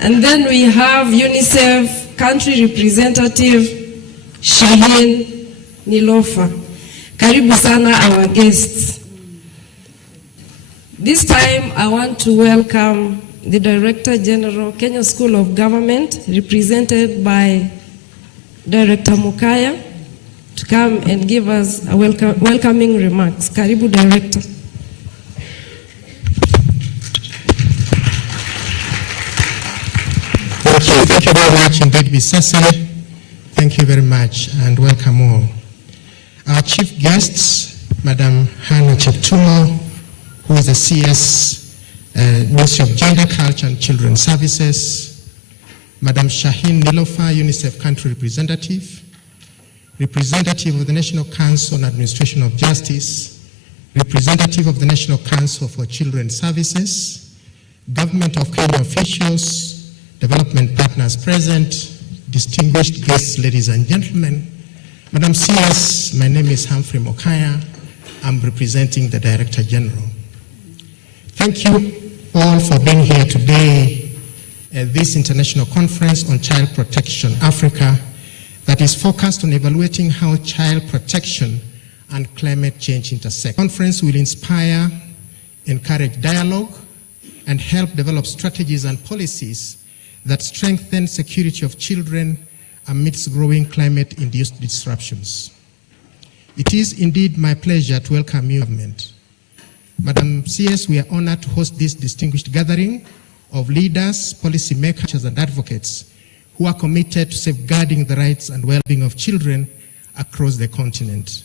And then we have UNICEF country representative Shahin Nilofa. Karibu sana our guests. This time I want to welcome the Director General, Kenya School of Government, represented by Director Mukaya, to come and give us a welcoming remarks. Karibu, Director. Thank you very much indeed, Ms. Cecily. Thank you very much and welcome all. Our chief guests, Madam Hannah Cheptumo, who is the CS, Ministry of Gender, Culture and Children's Services, Madam Shahin Nilofa, UNICEF Country Representative, Representative of the National Council on Administration of Justice, Representative of the National Council for Children's Services, Government of Kenya officials, development partners present, distinguished guests, ladies and gentlemen. Madam CS, my name is Humphrey Mokaya. I'm representing the Director General. Thank you all for being here today at this international conference on child protection Africa that is focused on evaluating how child protection and climate change intersect. The conference will inspire, encourage dialogue, and help develop strategies and policies that strengthen security of children amidst growing climate-induced disruptions. It is indeed my pleasure to welcome you, government. Madam CS, we are honored to host this distinguished gathering of leaders, policymakers, and advocates who are committed to safeguarding the rights and well-being of children across the continent.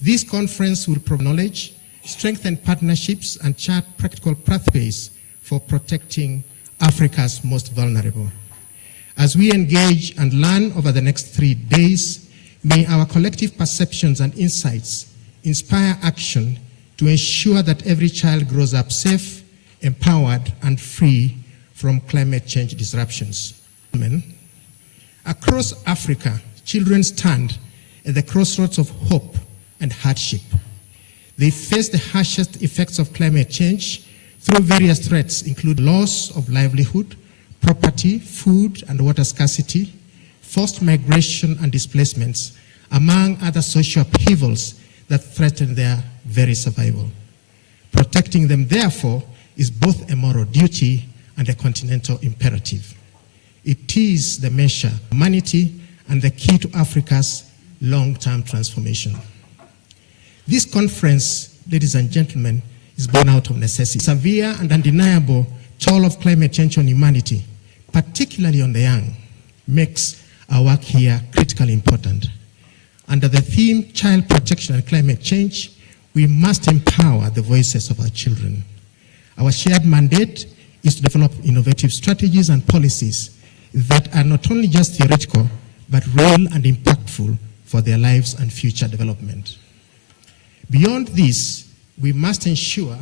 This conference will provide knowledge, strengthen partnerships, and chart practical pathways for protecting Africa's most vulnerable. As we engage and learn over the next 3 days, may our collective perceptions and insights inspire action to ensure that every child grows up safe, empowered, and free from climate change disruptions. Across Africa, children stand at the crossroads of hope and hardship. They face the harshest effects of climate change through various threats, including loss of livelihood, property, food and water scarcity, forced migration and displacements, among other social upheavals that threaten their very survival. Protecting them, therefore, is both a moral duty and a continental imperative. It is the measure of humanity and the key to Africa's long-term transformation. This conference, ladies and gentlemen, is born out of necessity. Severe and undeniable toll of climate change on humanity, particularly on the young, makes our work here critically important. Under the theme, Child Protection and Climate Change, we must empower the voices of our children. Our shared mandate is to develop innovative strategies and policies that are not only just theoretical, but real and impactful for their lives and future development. Beyond this, we must ensure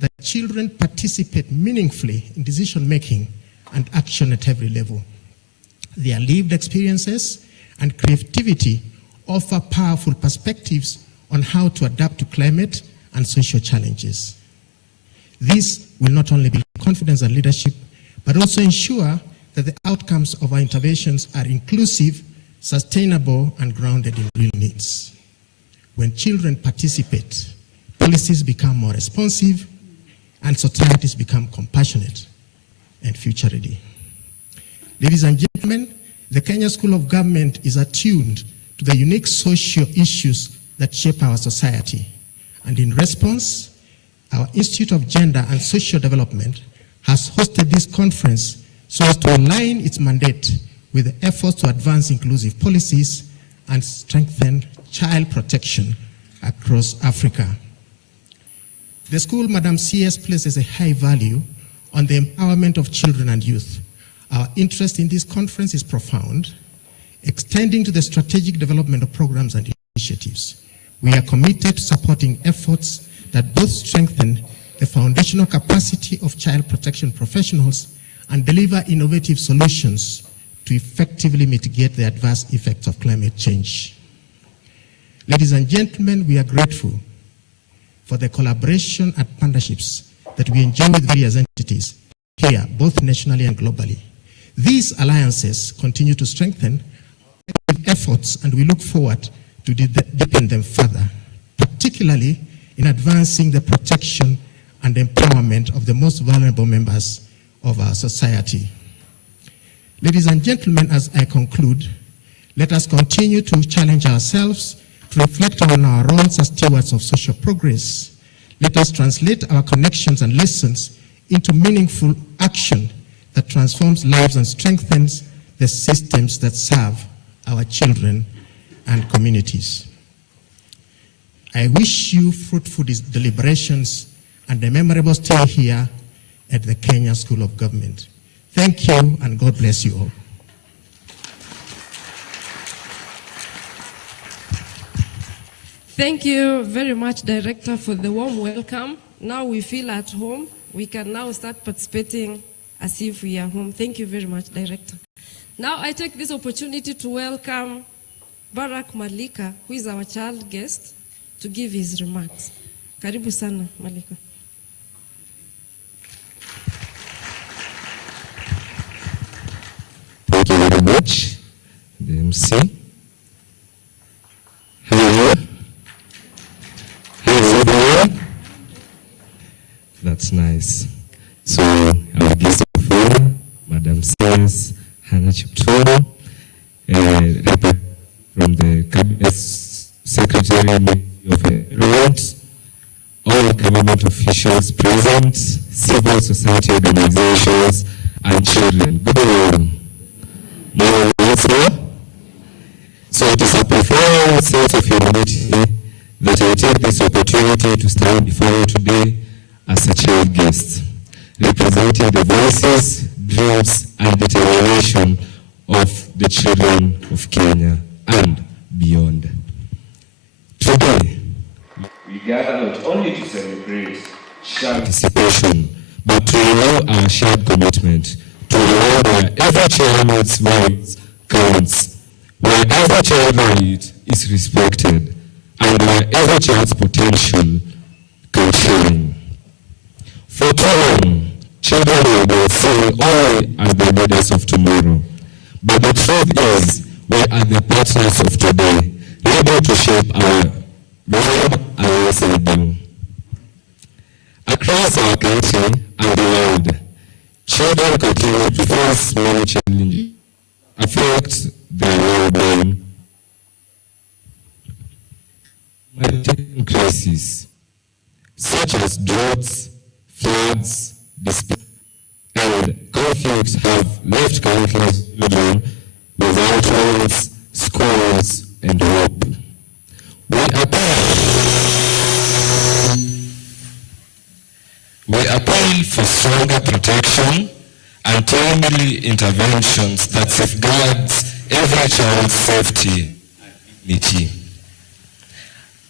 that children participate meaningfully in decision-making and action at every level. Their lived experiences and creativity offer powerful perspectives on how to adapt to climate and social challenges. This will not only build confidence and leadership, but also ensure that the outcomes of our interventions are inclusive, sustainable, and grounded in real needs. When children participate, policies become more responsive, and societies become compassionate and future-ready. Ladies and gentlemen, the Kenya School of Government is attuned to the unique social issues that shape our society. And in response, our Institute of Gender and Social Development has hosted this conference so as to align its mandate with the efforts to advance inclusive policies and strengthen child protection across Africa. The school, Madam CS, places a high value on the empowerment of children and youth. Our interest in this conference is profound, extending to the strategic development of programs and initiatives. We are committed to supporting efforts that both strengthen the foundational capacity of child protection professionals and deliver innovative solutions to effectively mitigate the adverse effects of climate change. Ladies and gentlemen, we are grateful for the collaboration and partnerships that we enjoy with various entities here, both nationally and globally. These alliances continue to strengthen efforts, and we look forward to deepen them further, particularly in advancing the protection and empowerment of the most vulnerable members of our society. Ladies and gentlemen, as I conclude, let us continue to challenge ourselves to reflect on our roles as stewards of social progress. Let us translate our connections and lessons into meaningful action that transforms lives and strengthens the systems that serve our children and communities. I wish you fruitful deliberations and a memorable stay here at the Kenya School of Government. Thank you, and God bless you all. Thank you very much, Director, for the warm welcome. Now we feel at home. We can now start participating as if we are home. Thank you very much, Director. Now I take this opportunity to welcome Barack Malika, who is our child guest, to give his remarks. Karibu sana, Malika. Thank you very much, the MC. Hello. Hello, everyone. That's nice. So, our guest of honor, Madam Says, Hannah Chiptoro, from the Cabinet Secretary of Environment, all government officials present, civil society organizations, and children. Good morning. So it is a profound sense of humility that I take this opportunity to stand before you today as a child guest, representing the voices, dreams, and determination of the children of Kenya and beyond. Today, we gather not only to celebrate shared participation, but to renew our shared commitment to remember every child's voice counts, where every child's right is respected, and where every child's potential can shine. For too long, children will be seen only as the leaders of tomorrow. But the truth is, we are the partners of today, ready to shape our world and listen them. Across our country and the world, children continue to face many challenges, affect their well-being, humanitarian crises, such as droughts, floods, disputes, and conflicts have left countless children without homes, schools, and hope. We appeal for stronger protection and timely interventions that safeguards every child's safety and dignity.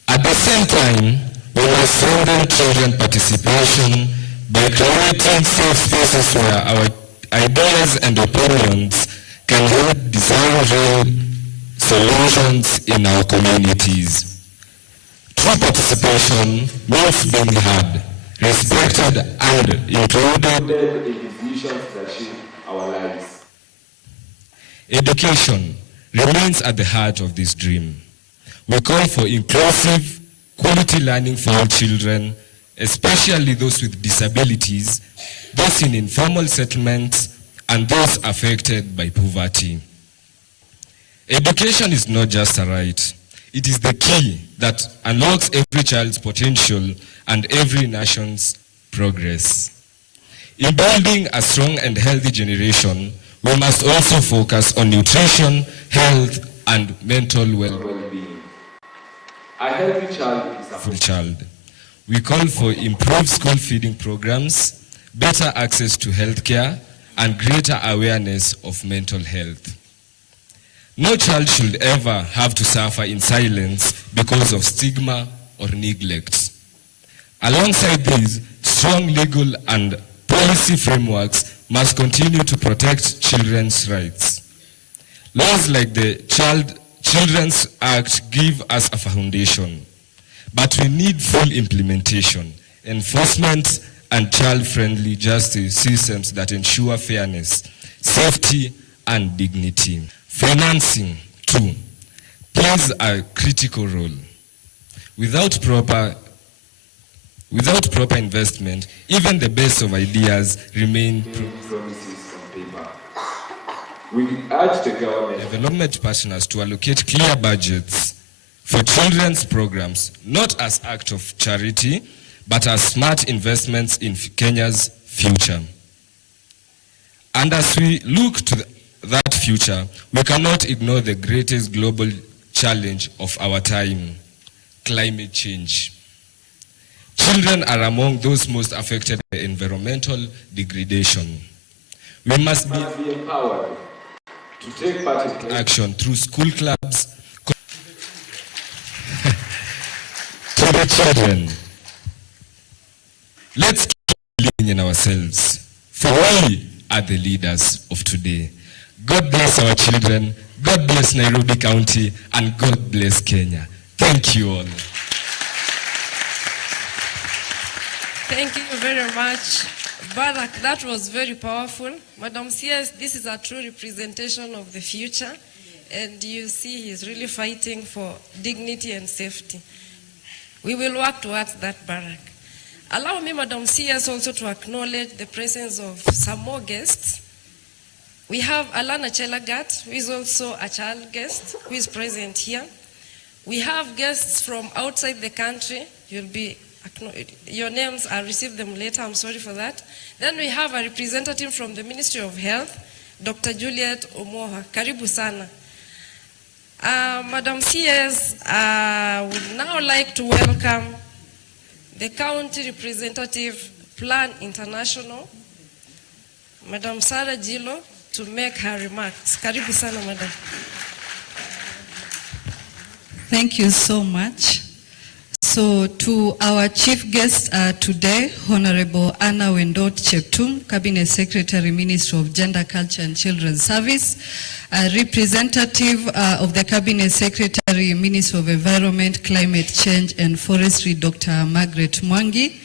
At the same time, we must strengthen children participation by creating safe spaces where our ideas and opinions can help design real solutions in our communities. True participation means being heard, respected, and included in decisions that shape our lives. Education remains at the heart of this dream. We call for inclusive, quality learning for all children, especially those with disabilities, those in informal settlements, and those affected by poverty. Education is not just a right. It is the key that unlocks every child's potential and every nation's progress. In building a strong and healthy generation, we must also focus on nutrition, health, and mental well-being. A healthy child is a full child. We call for improved school feeding programs, better access to health care, and greater awareness of mental health. No child should ever have to suffer in silence because of stigma or neglect. Alongside these, strong legal and policy frameworks must continue to protect children's rights. Laws like the Children's Act give us a foundation, but we need full implementation, enforcement, and child-friendly justice systems that ensure fairness, safety, and dignity. Financing, too, plays a critical role. Without proper investment, even the best of ideas remain promises on paper. We urge the government and development partners to allocate clear budgets for children's programs, not as act of charity, but as smart investments in Kenya's future. And as we look to that future, we cannot ignore the greatest global challenge of our time: climate change. Children are among those most affected by environmental degradation. We must be empowered to take part in action through school clubs. To the children, let's keep believing in ourselves, for we are the leaders of today. God bless our children, God bless Nairobi County, and God bless Kenya. Thank you all. Thank you very much, Barak. That was very powerful. Madam CS, this is a true representation of the future, and you see he's really fighting for dignity and safety. We will work towards that, Barak. Allow me, Madam CS, also to acknowledge the presence of some more guests. We have Alana Chelagat, who is also a child guest, who is present here. We have guests from outside the country. Your names, I'll receive them later, I'm sorry for that. Then we have a representative from the Ministry of Health, Dr. Juliet Omoha. Karibu sana. Madam CS, I would now like to welcome the county representative, Plan International, Madam Sarah Jilo, to make her remarks. Karibu sana, Madam. Thank you so much. So to our chief guest today, Honorable Anna Wendot Cheptum, Cabinet Secretary, Minister of Gender, Culture and Children's Service, representative of the Cabinet Secretary, Minister of Environment, Climate Change and Forestry, Dr. Margaret Mwangi,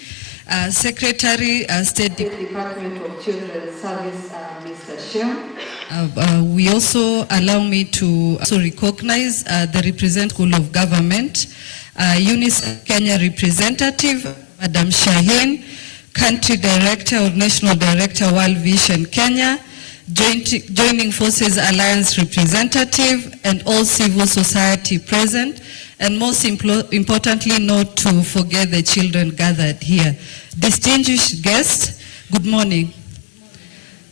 Secretary, State Department of Children's Service, Mr. Shem. We also allow me to also recognize the representative School of Government, UNICEF Kenya representative, Madam Shaheen, Country Director or National Director, World Vision Kenya, Joining Forces Alliance representative, and all civil society present, and most importantly, not to forget the children gathered here. Distinguished guests, good morning.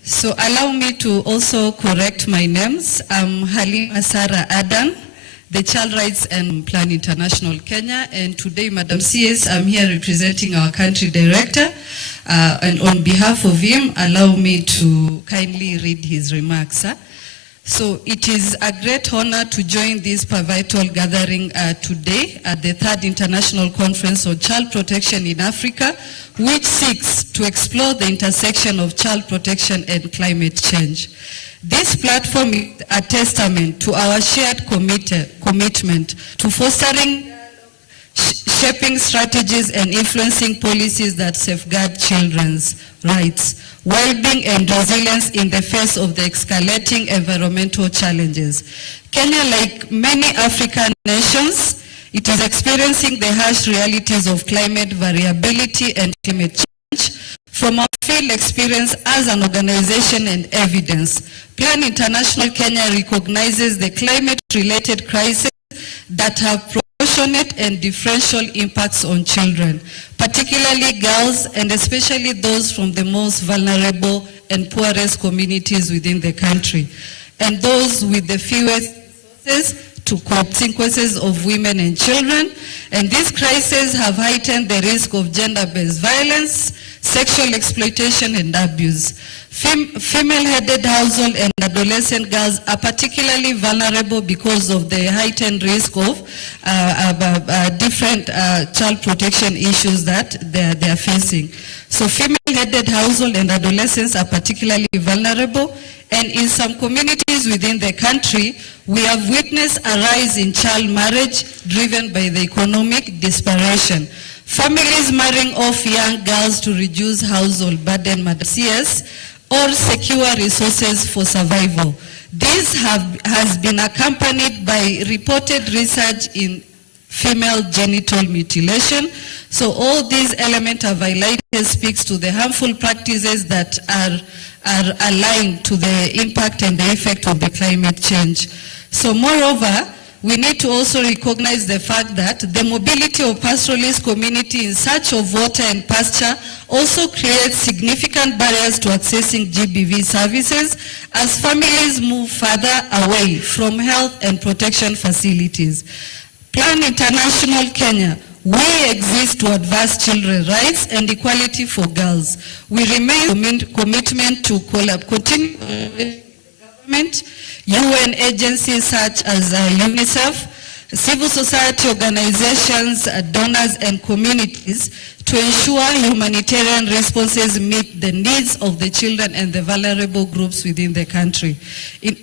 So allow me to also correct my names. I'm Halima Sarah Adan, the Child Rights and Plan International Kenya, and today, Madam CS, I'm here representing our country director, and on behalf of him, allow me to kindly read his remarks. So it is a great honor to join this pivotal gathering today at the 3rd International Conference on Child Protection in Africa, which seeks to explore the intersection of child protection and climate change. This platform is a testament to our shared commitment to fostering, shaping strategies and influencing policies that safeguard children's rights, well-being and resilience in the face of the escalating environmental challenges. Kenya, like many African nations, it is experiencing the harsh realities of climate variability and climate change. From our field experience as an organization and evidence, Plan International Kenya recognizes the climate-related crises that have proportionate and differential impacts on children, particularly girls and especially those from the most vulnerable and poorest communities within the country, and those with the fewest resources to consequences of women and children. And these crises have heightened the risk of gender-based violence, sexual exploitation and abuse. Female-headed household and adolescent girls are particularly vulnerable because of the heightened risk of different child protection issues that they are facing. So female-headed household and adolescents are particularly vulnerable, and in some communities within the country, we have witnessed a rise in child marriage driven by the economic desperation. families marrying off young girls to reduce household burden, Madam CS, or secure resources for survival. This has been accompanied by reported research in female genital mutilation. So all these elements I've highlighted speaks to the harmful practices that are aligned to the impact and the effect of the climate change. So moreover, we need to also recognize the fact that the mobility of pastoralist community in search of water and pasture also creates significant barriers to accessing GBV services as families move further away from health and protection facilities. Plan International Kenya, we exist to advance children's rights and equality for girls. We remain commitment to continue with the government, UN agencies such as UNICEF, civil society organizations, donors and communities to ensure humanitarian responses meet the needs of the children and the vulnerable groups within the country.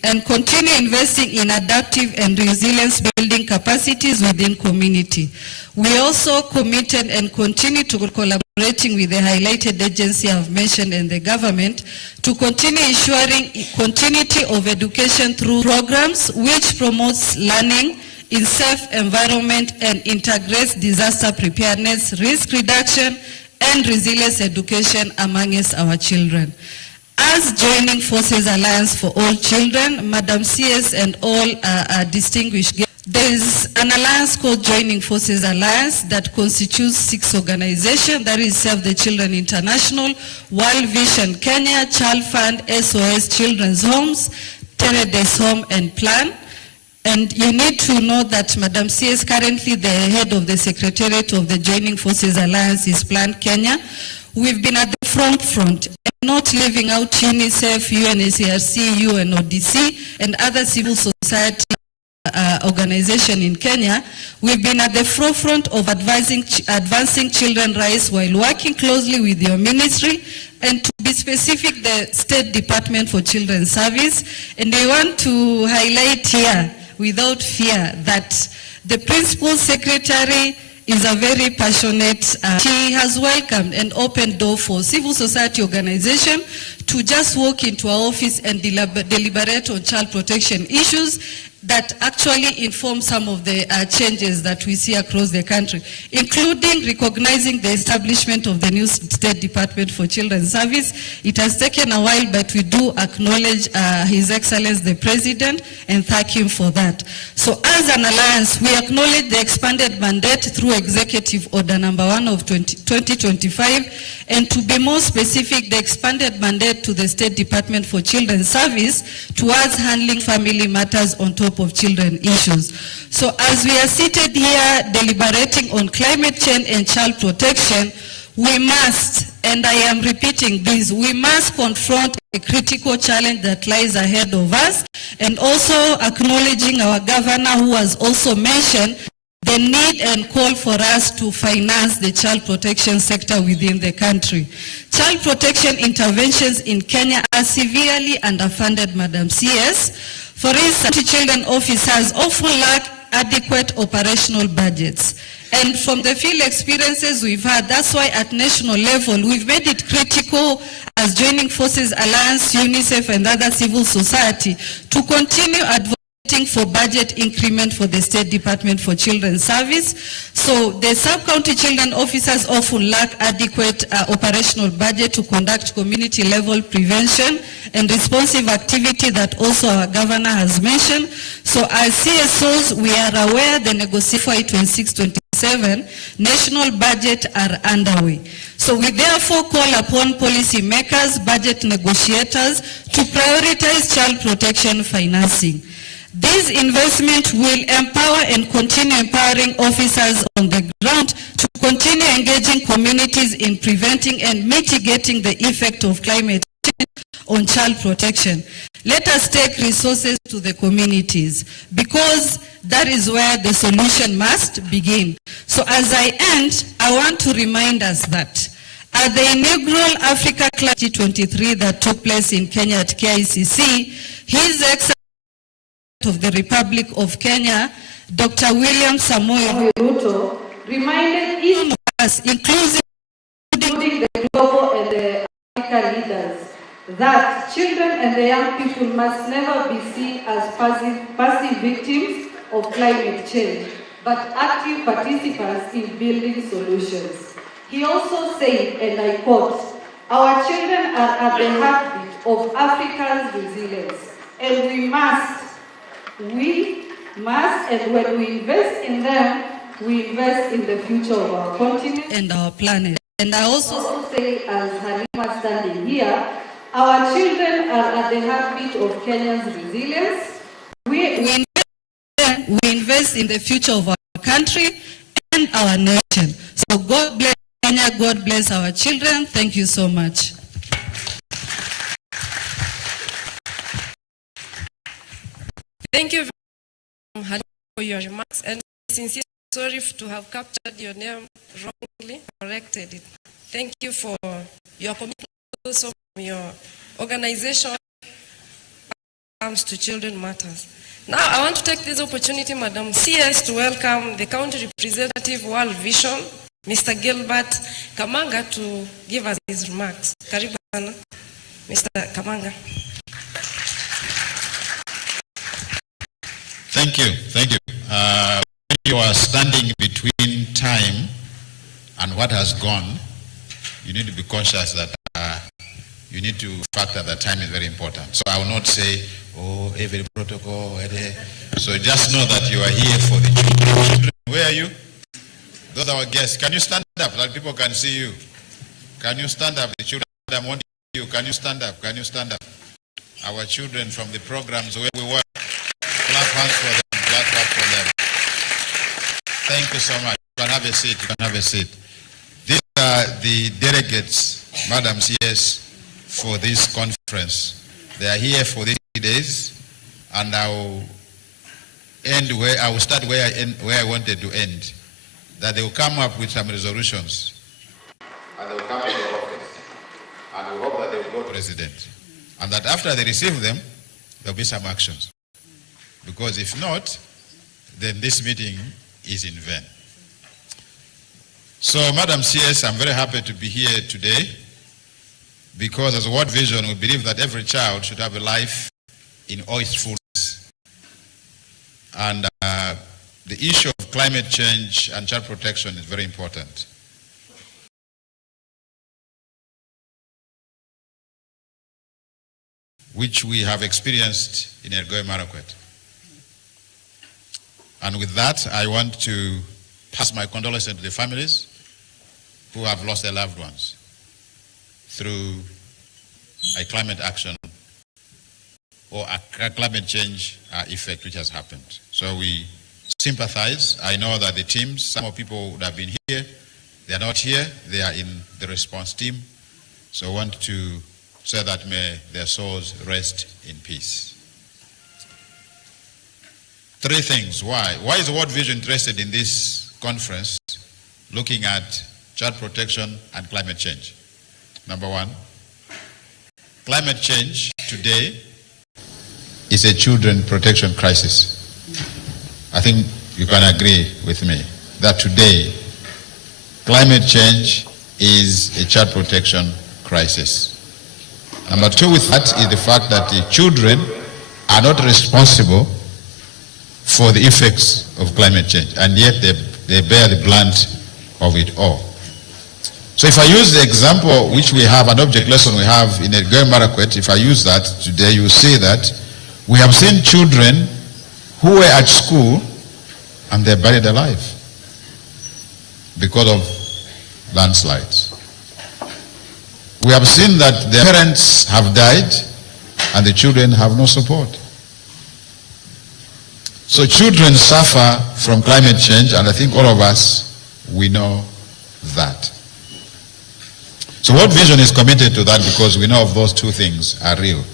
And continue investing in adaptive and resilience building capacities within community. We also committed and continue to collaborating with the highlighted agency I've mentioned and the government to continue ensuring continuity of education through programs which promotes learning in safe environment and integrates disaster preparedness, risk reduction, and resilience education amongst our children. As Joining Forces Alliance for All Children, Madam CS and all distinguished guests, there is an alliance called Joining Forces Alliance that constitutes 6 organizations, that is Save the Children International, World Vision Kenya, Child Fund, SOS Children's Homes, Teredes Home and Plan. And you need to know that Madam C is currently the head of the Secretariat of the Joining Forces Alliance is Plan Kenya. We've been at the front and not leaving out UNICEF, UNHCR, UNODC, and other civil society organization in Kenya. We've been at the forefront of advancing children's rights while working closely with your ministry, and to be specific, the State Department for Children's Service. And I want to highlight here, without fear, that the Principal Secretary is a very passionate, she has welcomed and opened door for civil society organization to just walk into our office and deliberate on child protection issues that actually inform some of the changes that we see across the country, including recognizing the establishment of the new State Department for Children's Service. It has taken a while, but we do acknowledge His Excellency the President and thank him for that. So as an alliance, we acknowledge the expanded mandate through Executive Order number 1 of 2025, and to be more specific, the expanded mandate to the State Department for Children's Service towards handling family matters on top of children issues. So as we are seated here deliberating on climate change and child protection, we must, and I am repeating this, we must confront a critical challenge that lies ahead of us, and also acknowledging our governor who has also mentioned the need and call for us to finance the child protection sector within the country. Child protection interventions in Kenya are severely underfunded, Madam CS. For instance, children officers often lack adequate operational budgets. And from the field experiences we've had, that's why at national level, we've made it critical as Joining Forces Alliance, UNICEF and other civil society to continue advocating for budget increment for the State Department for Children's Service. So the sub-county children officers often lack adequate operational budget to conduct community level prevention and responsive activity that also our governor has mentioned. So as CSOs, we are aware the negotiations for 26-27 national budget are underway. So we therefore call upon policy makers, budget negotiators to prioritize child protection financing. This investment will empower and continue empowering officers on the ground to continue engaging communities in preventing and mitigating the effect of climate change on child protection. Let us take resources to the communities, because that is where the solution must begin. So as I end, I want to remind us that at the inaugural Africa Club 2023 that took place in Kenya at KICC, His Excellency of the Republic of Kenya, Dr. William Samoei Ruto, reminded each us, including the global and the African leaders, that children and the young people must never be seen as passive victims of climate change, but active participants in building solutions. He also said, and I quote, "Our children are at the heartbeat of Africa's resilience, and we must, and when we invest in them, we invest in the future of our continent and our planet." And I also say, as Halima standing here, our children are at the heartbeat of Kenya's resilience. We invest in the future of our country and our nation. So God bless Kenya, God bless our children. Thank you so much. Thank you very much for your remarks, and sincerely sorry to have captured your name wrongly, corrected it. Thank you for your commitment also from your organization when it comes to children matters. Now I want to take this opportunity, Madam CS, to welcome the county representative World Vision, Mr. Gilbert Kamanga, to give us his remarks. Karibu sana, Mr. Kamanga. Thank you. When you are standing between time and what has gone, you need to be conscious that you need to factor that time is very important. So I will not say, oh, every protocol. So just know that you are here for the children. Where are you? Those are our guests. Can you stand up so that people can see you? Can you stand up? The children, I want you. Can you stand up? Can you stand up? Our children from the programs where we work. Clap hands for them. Clap for them. Thank you so much. You can have a seat. You can have a seat. These are the delegates, Madam CS, for this conference. They are here for these 3 days, and I will start where I wanted to end. That they will come up with some resolutions, and they will come to the office, and we hope that they will go to the president, and that after they receive them, there will be some actions. Because if not, then this meeting is in vain. So, Madam CS, I'm very happy to be here today, because as a World Vision, we believe that every child should have a life in all its fullness. And the issue of climate change and child protection is very important. Which we have experienced in Elgeyo Marakwet. And with that, I want to pass my condolences to the families who have lost their loved ones through a climate action or a climate change effect which has happened. So we sympathize. I know that the teams, some of people would have been here, they are not here, they are in the response team. So I want to say that may their souls rest in peace. 3 things. Why? Why is the World Vision interested in this conference looking at child protection and climate change? Number 1, climate change today is a children protection crisis. I think you can agree with me that today climate change is a child protection crisis. Number 2 with that is the fact that the children are not responsible for the effects of climate change, and yet they bear the brunt of it all. So if I use the example which we have, an object lesson we have in Elgeyo Marakwet, if I use that today, you see that we have seen children who were at school and they're buried alive because of landslides. We have seen that their parents have died and the children have no support. So children suffer from climate change, and I think all of us, we know that. So World Vision is committed to that because we know of those 2 things are real.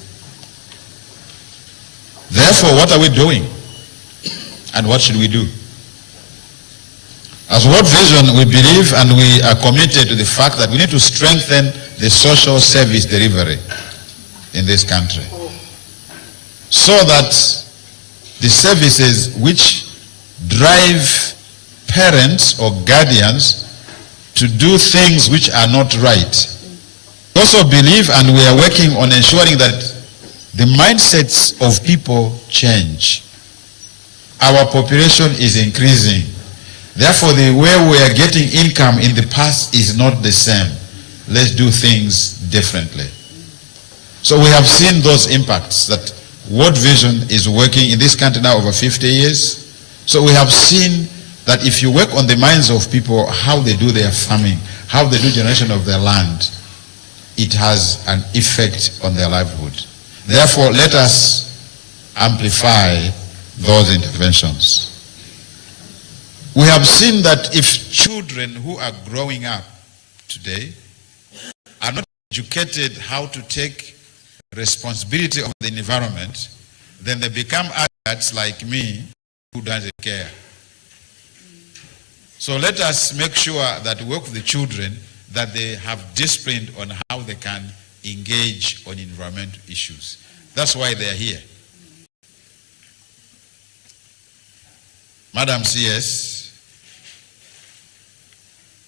Therefore, what are we doing? And what should we do? As World Vision, we believe and we are committed to the fact that we need to strengthen the social service delivery in this country, so that the services which drive parents or guardians to do things which are not right. We also believe, and we are working on ensuring that the mindsets of people change. Our population is increasing. Therefore, the way we are getting income in the past is not the same. Let's do things differently. So we have seen those impacts, that World Vision is working in this country now over 50 years. So we have seen that if you work on the minds of people, how they do their farming, how they do generation of their land, it has an effect on their livelihood. Therefore, let us amplify those interventions. We have seen that if children who are growing up today are not educated how to take responsibility of the environment, then they become adults like me who doesn't care. So let us make sure that we work with the children, that they have discipline on how they can engage on environmental issues. That's why they are here. Madam CS,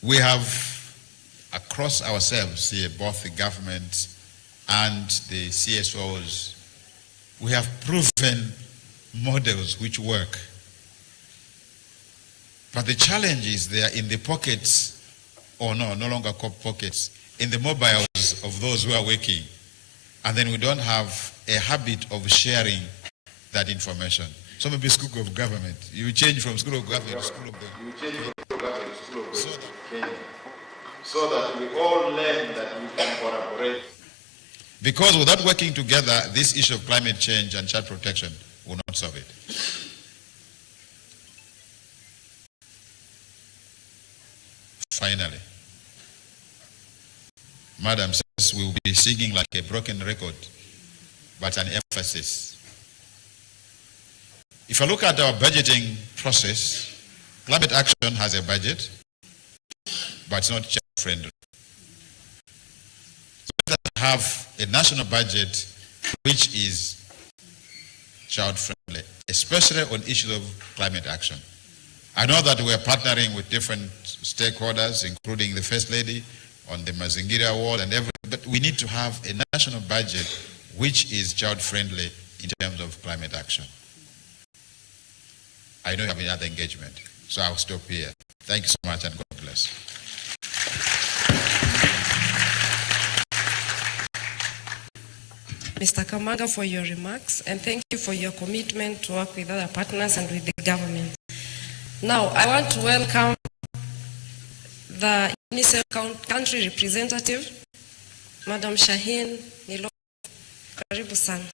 we have across ourselves here, both the government and the CSOs, we have proven models which work. But the challenge is they are in the pockets, or no longer called pockets, in the mobiles of those who are working. And then we don't have a habit of sharing that information. So maybe school of government. You change from school of government to school of the... You change from school of government to school of the... So that we all learn that we can collaborate. Because without working together, this issue of climate change and child protection will not solve it. Finally, Madam says we will be singing like a broken record, but an emphasis. If I look at our budgeting process, climate action has a budget, but it's not child-friendly. So let us have a national budget which is child-friendly, especially on issues of climate action. I know that we are partnering with different stakeholders, including the First Lady on the Mazingira Award and everything, but we need to have a national budget which is child-friendly in terms of climate action. I know you have another engagement, so I'll stop here. Thank you so much, and God bless. Mr. Kamanga, for your remarks, and thank you for your commitment to work with other partners and with the government. Now, I want to welcome the UNICEF country representative, Madam Shaheen Nilo. Karibu sana.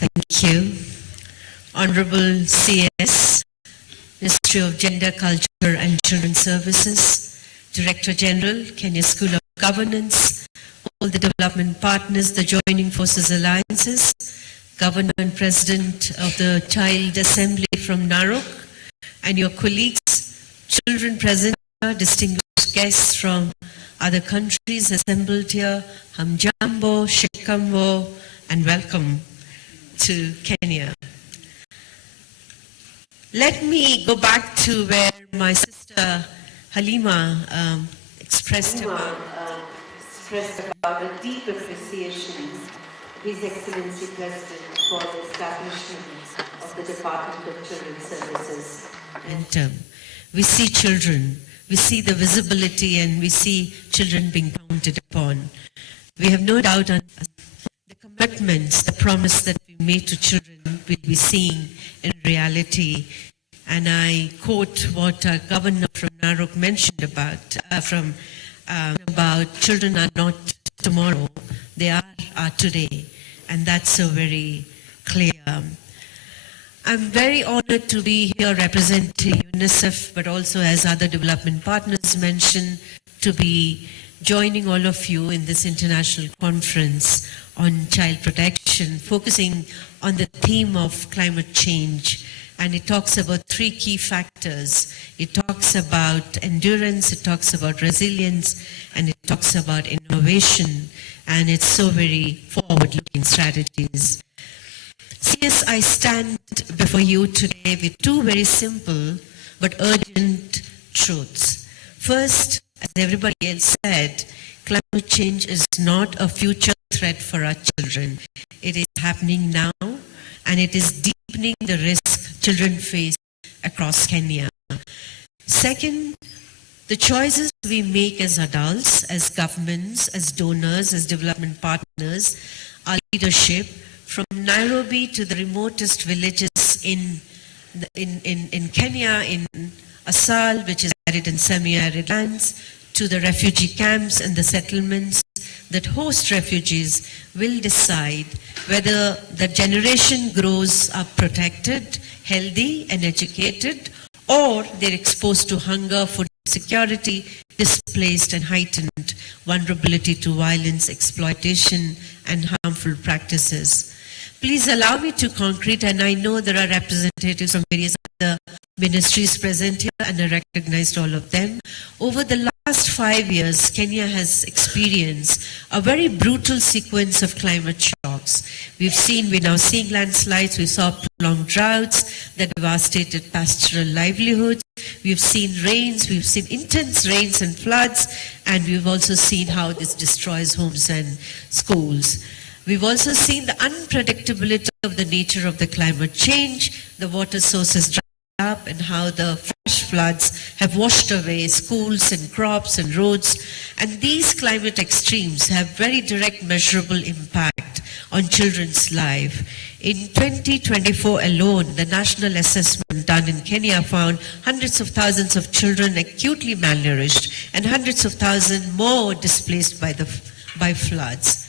Thank you. Honorable CS, Ministry of Gender, Culture and Children's Services, Director General, Kenya School of Governance, all the development partners, the Joining Forces Alliances, Governor and President of the Child Assembly from Narok, and your colleagues, children present here, distinguished guests from other countries assembled here, Hamjambo, Shikambo, and welcome to Kenya. Let me go back to where my sister Halima expressed about a deep appreciation His Excellency President for the establishment of the Department of Children's Services. And we see children, we see the visibility, and we see children being counted upon. We have no doubt on the commitments, the promise that we made to children will be seen in reality. And I quote what our Governor from Narok mentioned about children are not tomorrow, they are today. And that's so very clear. I'm very honored to be here representing UNICEF, but also, as other development partners mentioned, to be joining all of you in this international conference on child protection, focusing on the theme of climate change. And it talks about three key factors. It talks about endurance, it talks about resilience, and it talks about innovation. And it's so very forward-looking strategies. CS, I stand before you today with two very simple but urgent truths. First, as everybody else said, climate change is not a future threat for our children. It is happening now, and it is deepening the risk children face across Kenya. Second, the choices we make as adults, as governments, as donors, as development partners, our leadership, from Nairobi to the remotest villages in Kenya, in Asal, which is arid and semi-arid lands, to the refugee camps and the settlements that host refugees, will decide whether the generation grows up protected, healthy and educated, or they're exposed to hunger, food insecurity, displaced and heightened vulnerability to violence, exploitation and harmful practices. Please allow me to concrete, and I know there are representatives from various other ministries present here, and I recognized all of them. Over the last 5 years, Kenya has experienced a very brutal sequence of climate shocks. We're now seeing landslides, we saw prolonged droughts that devastated pastoral livelihoods. We've seen rains, we've seen intense rains and floods, and we've also seen how this destroys homes and schools. We've also seen the unpredictability of the nature of the climate change, the water sources dry up, and how the flash floods have washed away schools and crops and roads. And these climate extremes have very direct measurable impact on children's life. In 2024 alone, the national assessment done in Kenya found hundreds of thousands of children acutely malnourished and hundreds of thousands more displaced by floods.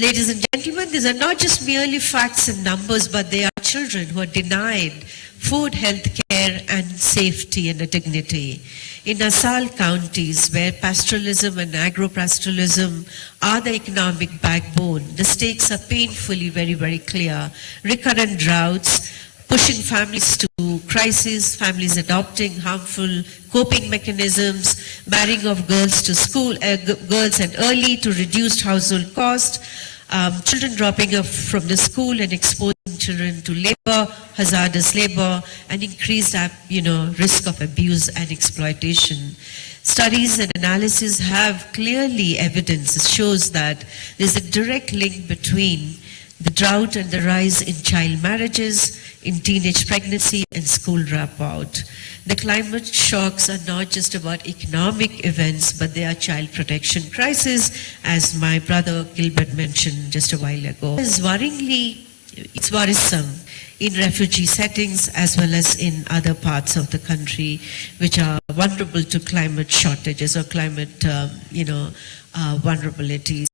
Ladies and gentlemen, these are not just merely facts and numbers, but they are children who are denied food, health care, and safety and dignity. In Asal counties, where pastoralism and agro-pastoralism are the economic backbone, the stakes are painfully very, very clear. Recurrent droughts, pushing families to crisis, families adopting harmful coping mechanisms, marrying of girls to school, girls and early to reduced household cost, children dropping off from the school and exposing children to labor, hazardous labor, and increased risk of abuse and exploitation. Studies and analysis have clearly evidence shows that there's a direct link between the drought and the rise in child marriages, in teenage pregnancy and school dropout. The climate shocks are not just about economic events, but they are child protection crises, as my brother Gilbert mentioned just a while ago. It's worrisome in refugee settings as well as in other parts of the country which are vulnerable to climate shortages or climate vulnerabilities.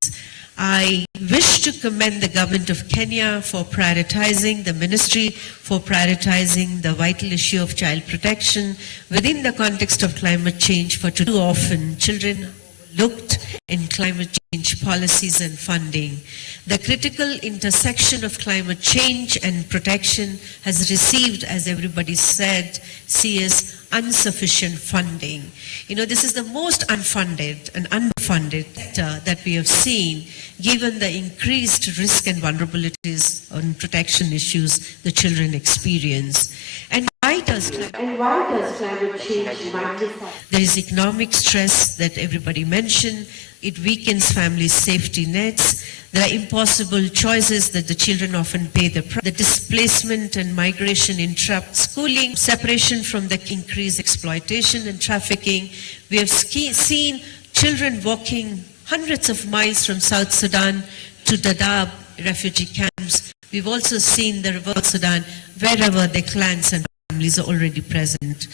I wish to commend the government of Kenya for prioritizing, the ministry for prioritizing the vital issue of child protection within the context of climate change, for too often children overlooked in climate change policies and funding. The critical intersection of climate change and protection has received, as everybody said, CS insufficient funding. This is the most unfunded and underfunded that we have seen, given the increased risk and vulnerabilities on protection issues the children experience. And why does climate change magnify? There is economic stress that everybody mentioned. It weakens family safety nets. There are impossible choices that the children often pay the price. The displacement and migration interrupt schooling, separation from the increased exploitation and trafficking. We have seen children walking hundreds of miles from South Sudan to Dadaab refugee camps. We've also seen the reverse Sudan, wherever their clans and families are already present.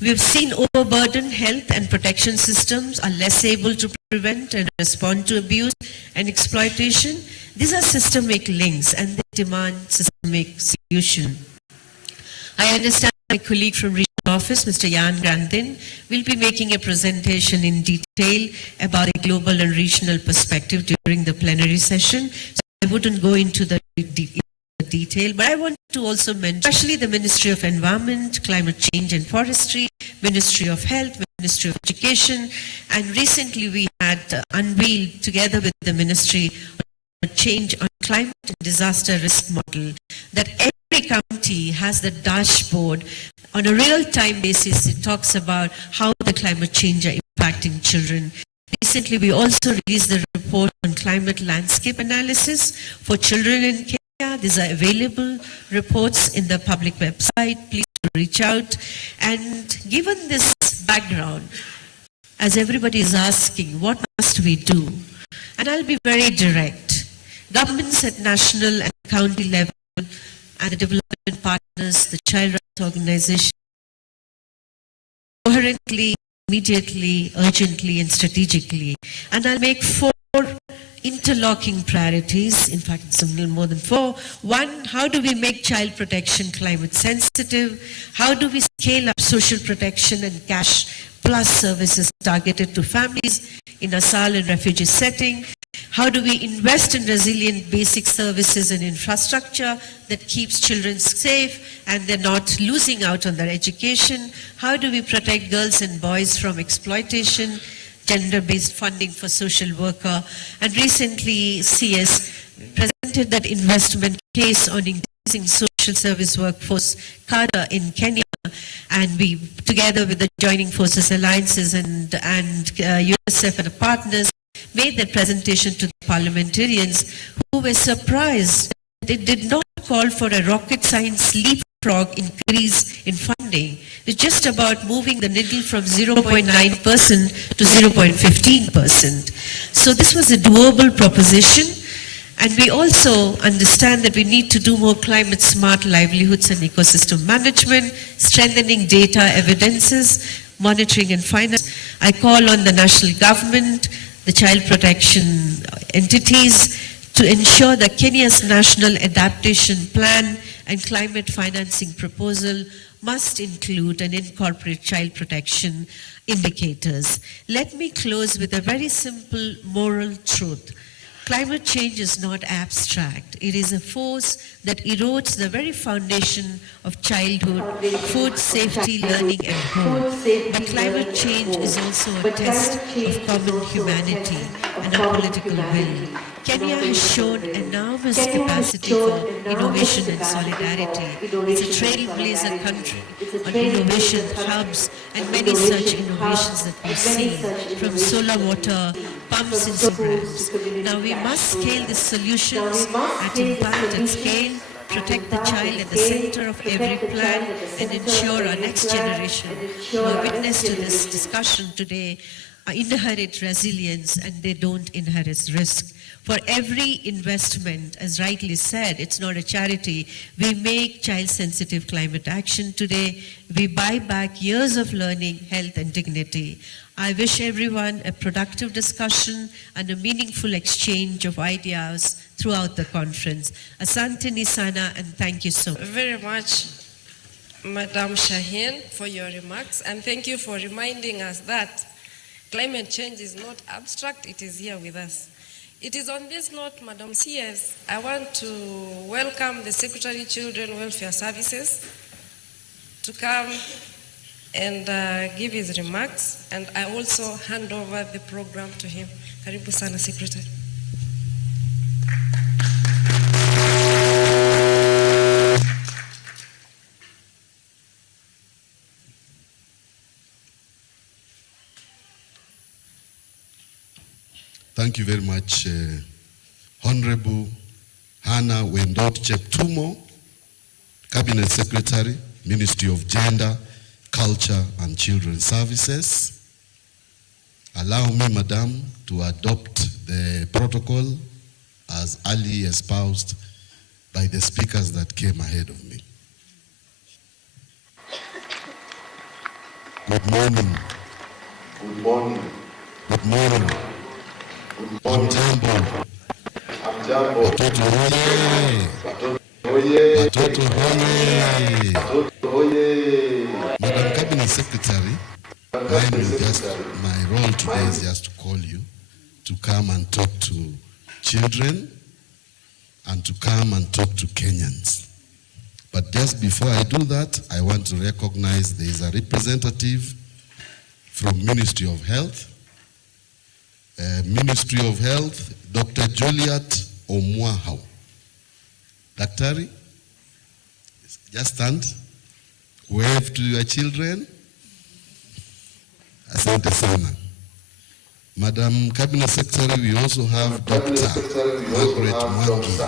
We've seen overburdened health and protection systems are less able to prevent and respond to abuse and exploitation. These are systemic links and they demand systemic solution. I understand my colleague from Regional Office, Mr. Jan Grandin, will be making a presentation in detail about a global and regional perspective during the plenary session. So I wouldn't go into the detail, but I want to also mention, especially the Ministry of Environment, Climate Change and Forestry, Ministry of Health, Ministry of Education, and recently we had unveiled together with the Ministry change on climate and disaster risk model, that every county has the dashboard. On a real-time basis, it talks about how the climate change are impacting children. Recently, we also released the report on climate landscape analysis for children in Kenya. These are available reports in the public website. Please reach out. And given this background, as everybody is asking, what must we do? And I'll be very direct. Governments at national and county level and the development partners, the child rights organizations, coherently, immediately, urgently, and strategically. And I'll make 4 interlocking priorities. In fact, it's a little more than 4. 1, how do we make child protection climate sensitive? How do we scale up social protection and cash plus services targeted to families in asylum and refugee setting? How do we invest in resilient basic services and infrastructure that keeps children safe and they're not losing out on their education? How do we protect girls and boys from exploitation? Gender-based funding for social worker. And recently, CS presented that investment case on increasing social service workforce cadre in Kenya. And we, together with the Joining Forces Alliances and UNICEF and the partners, made that presentation to the parliamentarians who were surprised that it did not call for a rocket science leapfrog increase in funding. It's just about moving the needle from 0.9% to 0.15%. So this was a doable proposition. And we also understand that we need to do more climate smart livelihoods and ecosystem management, strengthening data evidences, monitoring and finance. I call on the national government, the child protection entities to ensure that Kenya's national adaptation plan and climate financing proposal must include and incorporate child protection indicators. Let me close with a very simple moral truth. Climate change is not abstract. It is a force that erodes the very foundation of childhood, food safety, learning, and hope. But climate change is also a test of common humanity and a political will. Kenya has shown enormous capacity for innovation and solidarity. It's a trailblazer country on innovation hubs and many such innovations that we've seen, from solar water pumps in programs. Now we must scale these solutions at impact and scale, protect the child at the center of every plan, and ensure our next generation who are witness to this discussion today inherit resilience and they don't inherit risk. For every investment, as rightly said, it's not a charity. We make child-sensitive climate action today. We buy back years of learning, health, and dignity. I wish everyone a productive discussion and a meaningful exchange of ideas throughout the conference. Asante ni sana, and thank you so much. Very much, Madam Shaheen, for your remarks, and thank you for reminding us that climate change is not abstract, it is here with us. It is on this note, Madam CS, I want to welcome the Secretary Children Welfare Services to come and give his remarks, and I also hand over the program to him. Karibu sana, Secretary. Thank you very much, Honorable Hannah Wendot Cheptumo, Cabinet Secretary, Ministry of Gender, Culture and Children's Services. Allow me, Madam, to adopt the protocol as early espoused by the speakers that came ahead of me. Good morning. Good morning. Good morning. Hamjambo. Hamjambo. Watoto hoye. Oye. Watoto hoye. Oye. Madam Cabinet Secretary, my role today is just to call you to come and talk to children and to come and talk to Kenyans. But just before I do that, I want to recognize there is a representative from Ministry of Health. Ministry of Health, Dr. Juliet Omwahau. Daktari, just stand, wave to your children. Asante sana. Madam Cabinet Secretary, we also have Dr. Margaret Mwangi,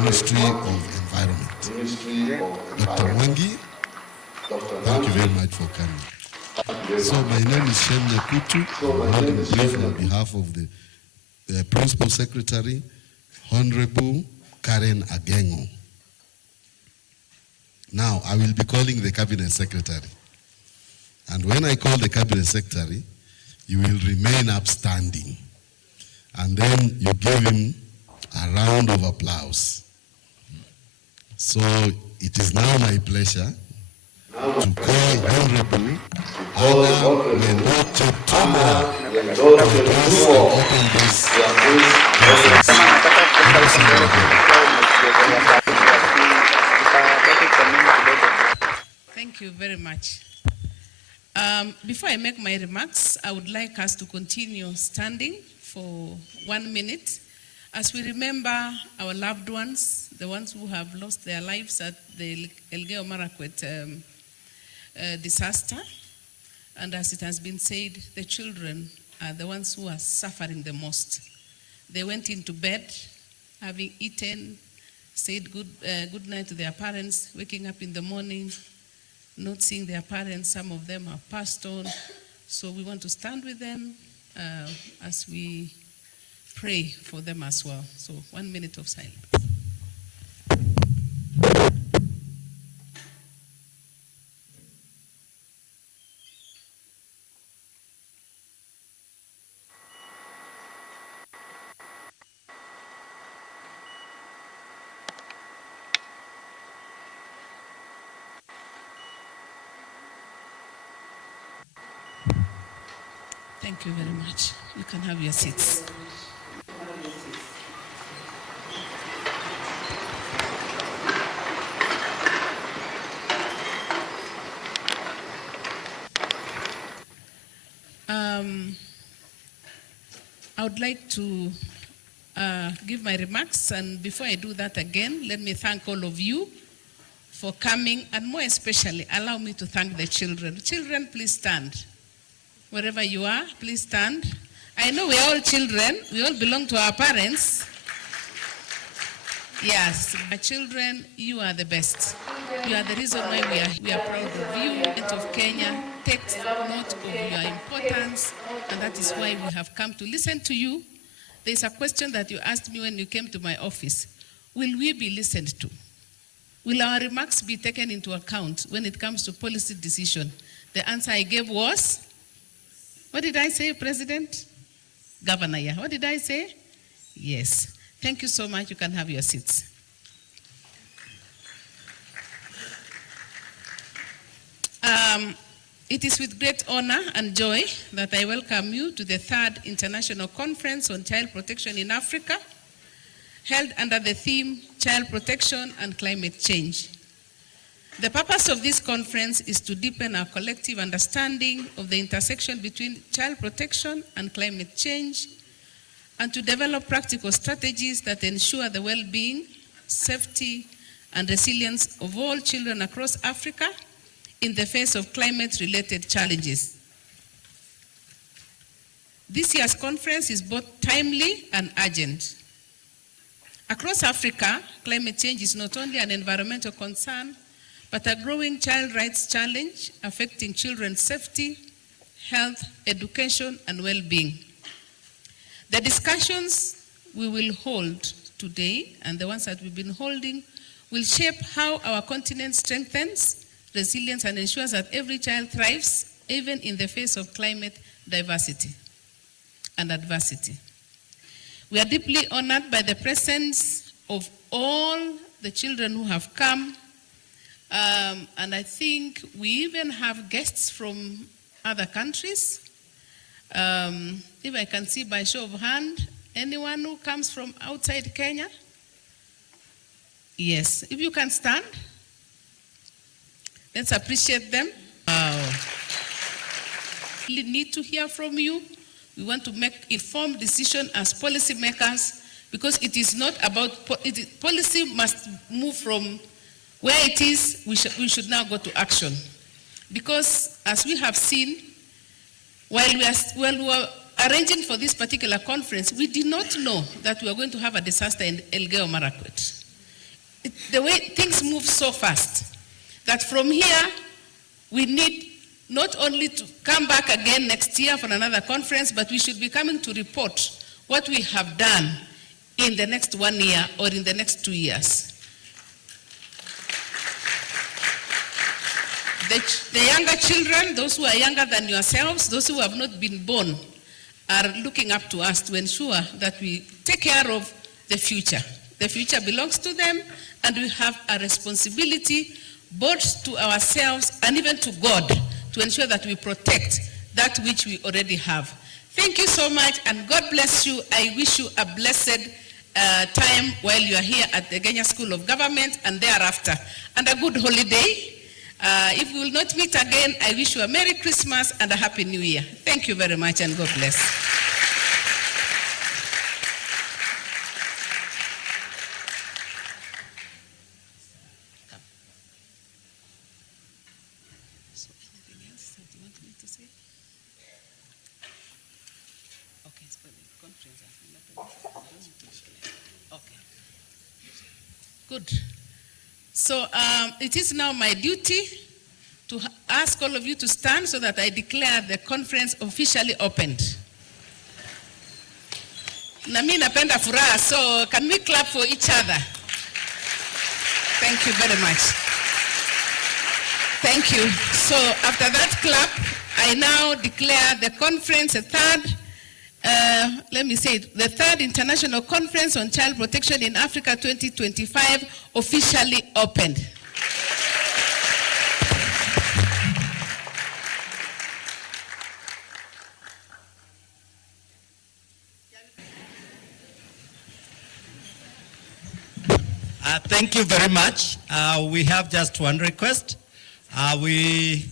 Ministry of Environment. Dr. Mwangi, thank you very much for coming. So my name is Shemne Kutu. I'm holding a brief on behalf of the Principal Secretary, Honorable Karen Agengo. Now, I will be calling the Cabinet Secretary. And when I call the Cabinet Secretary, you will remain upstanding. And then you give him a round of applause. So it is now my pleasure to call Honorable Anna Wendoche Tumo to address and open this conference. Thank you very much. Before I make my remarks, I would like us to continue standing for 1 minute as we remember our loved ones, the ones who have lost their lives at the Elgeyo Marakwet disaster. And as it has been said, the children are the ones who are suffering the most. They went into bed, having eaten, said good night to their parents, waking up in the morning, not seeing their parents. Some of them have passed on. So we want to stand with them as we pray for them as well. So 1 minute of silence. Thank you very much. You can have your seats. I would like to give my remarks, and before I do that again, let me thank all of you for coming, and more especially, allow me to thank the children. Children, please stand. Wherever you are, please stand. I know we are all children. We all belong to our parents. Yes, my children, you are the best. You are the reason why we are proud of you. The government of Kenya takes note of your importance, and that is why we have come to listen to you. There's a question that you asked me when you came to my office. Will we be listened to? Will our remarks be taken into account when it comes to policy decision? The answer I gave was, what did I say, President? Governor, yeah. What did I say? Yes. Thank you so much. You can have your seats. It is with great honor and joy that I welcome you to the 3rd International Conference on Child Protection in Africa, held under the theme Child Protection and Climate Change. The purpose of this conference is to deepen our collective understanding of the intersection between child protection and climate change, and to develop practical strategies that ensure the well-being, safety, and resilience of all children across Africa in the face of climate-related challenges. This year's conference is both timely and urgent. Across Africa, climate change is not only an environmental concern, but a growing child rights challenge affecting children's safety, health, education, and well-being. The discussions we will hold today, and the ones that we've been holding, will shape how our continent strengthens resilience and ensures that every child thrives, even in the face of climate diversity and adversity. We are deeply honored by the presence of all the children who have come, and I think we even have guests from other countries. If I can see by show of hand, anyone who comes from outside Kenya? Yes, if you can stand, let's appreciate them. Wow. We need to hear from you. We want to make informed decisions as policymakers because it is not about, policy must move from where it is, we should now go to action. Because as we have seen, while we were arranging for this particular conference, we did not know that we were going to have a disaster in Elgeyo Marakwet. The way things move so fast, that from here, we need not only to come back again next year for another conference, but we should be coming to report what we have done in the next 1 year or in the next 2 years. The younger children, those who are younger than yourselves, those who have not been born, are looking up to us to ensure that we take care of the future. The future belongs to them, and we have a responsibility both to ourselves and even to God to ensure that we protect that which we already have. Thank you so much, and God bless you. I wish you a blessed time while you are here at the Kenya School of Government and thereafter, and a good holiday. If we will not meet again, I wish you a Merry Christmas and a Happy New Year. Thank you very much, and God bless. So anything else that you want me to say? Okay, so the conference has been okay. Good. So it is now my duty to ask all of you to stand so that I declare the conference officially opened. Na mimi napenda furaha, so can we clap for each other? Thank you very much. Thank you. So after that clap, I now declare the conference, the third International Conference on Child Protection in Africa 2025 officially opened. Thank you very much. We have just one request. We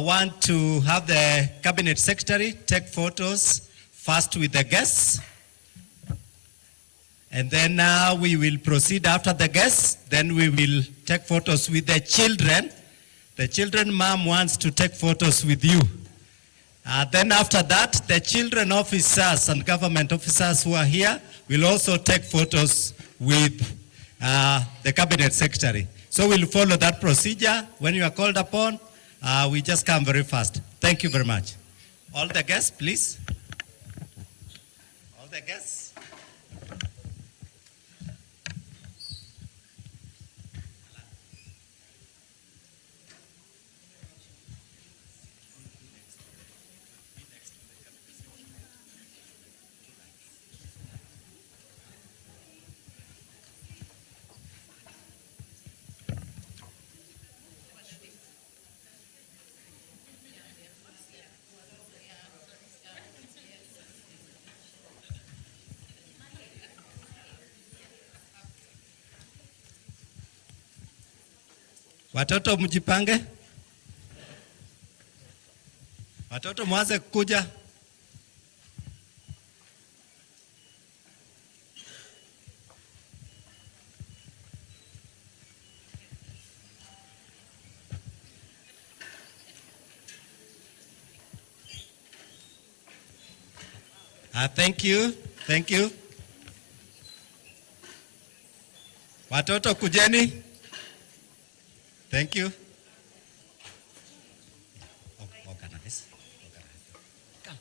want to have the Cabinet Secretary take photos first with the guests. And then we will proceed after the guests. Then we will take photos with the children. The children mom wants to take photos with you. Then after that, the children officers and government officers who are here will also take photos with the Cabinet Secretary. So we'll follow that procedure. When you are called upon, we just come very fast. Thank you very much. All the guests, please. All the guests. Watoto mjipange. Watoto mwanze kuja. Thank you. Thank you. Watoto kujeni. Thank you. Organize. Come.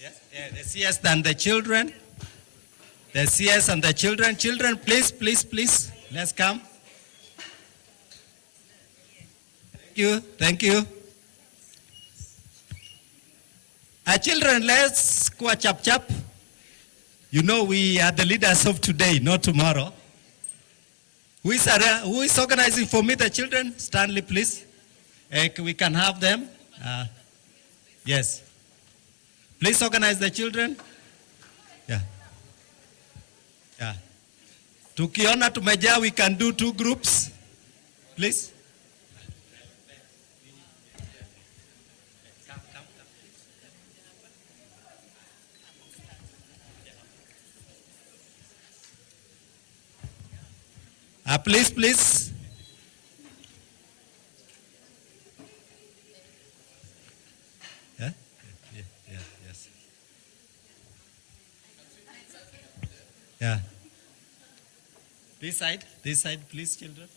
Yes, yeah, the CS and the children. The CS and the children. Children, please, please, please. Let's come. Thank you. Thank you. Children, let's go chap chap. You know we are the leaders of today, not tomorrow. Who is organizing for me the children? Stanley, please. We can have them. Yes. Please organize the children. Yeah. Yeah. Tukiona tumejaa, we can do 2 groups. Please. Come. Please, please. Yeah? Yeah, yes. Yeah. This side, please, children.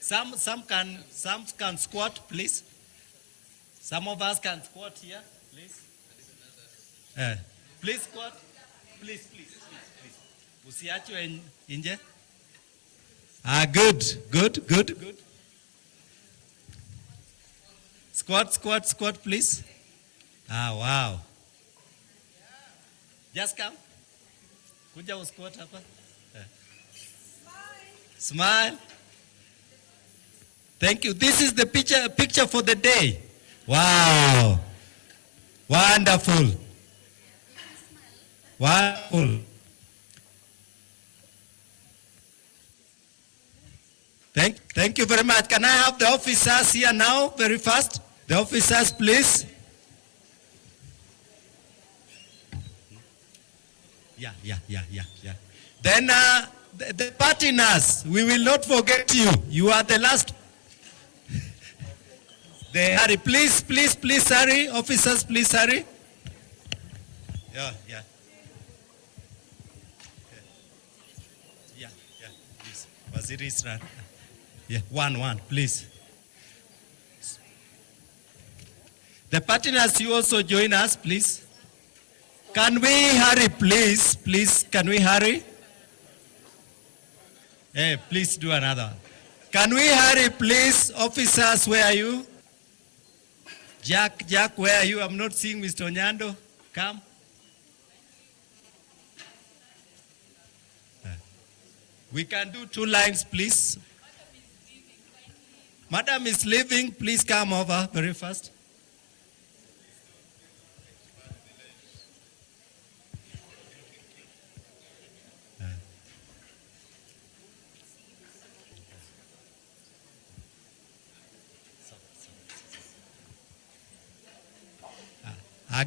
Some can squat, please. Some of us can squat here, please. Please squat. Please. Usiachwe nje. Good. Squat, please. Wow. Just come. Kuja usquat hapa. Smile. Thank you. This is the picture for the day. Wow. Wonderful. Thank you very much. Can I have the officers here now, very fast? The officers, please. Yeah. Then the partners, we will not forget you. You are the last. Hurry, please hurry. Officers, please hurry. Yeah. Please. Waziri run. Yeah, one, please. The partners, you also join us, please. Can we hurry, please? Please, can we hurry? Hey, please do another one. Can we hurry, please? Officers, where are you? Jack, where are you? I'm not seeing Mr. Onyando. Come. We can do 2 lines, please. Madam is leaving. Please come over very fast.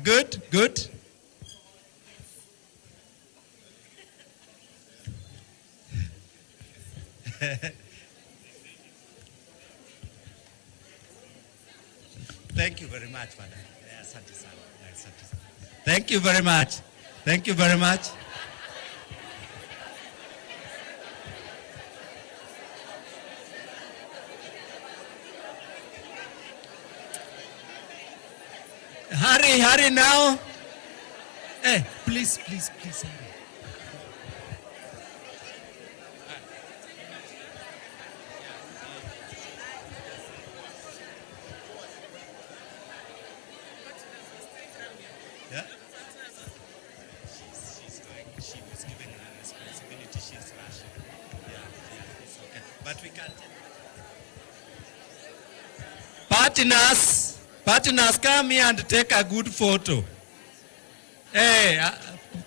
Good. Thank you very much, Father. Thank you very much. Hurry now. Hey, please hurry. Yeah? She was given a responsibility. She's rushing. Yeah, it's okay. But we can't. Partners, come here and take a good photo. Hey,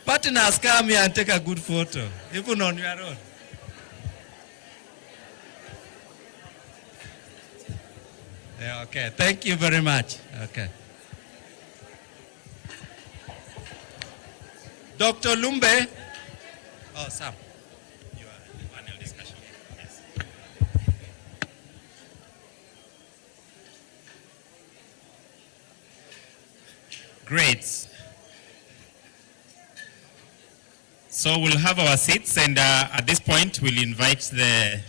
partners, come here and take a good photo, even on your own. Yeah, okay, thank you very much. Okay. Dr. Lumbe. Oh, Sam. You are in the panel discussion. Yes. Great. So we'll have our seats, and at this point we'll invite the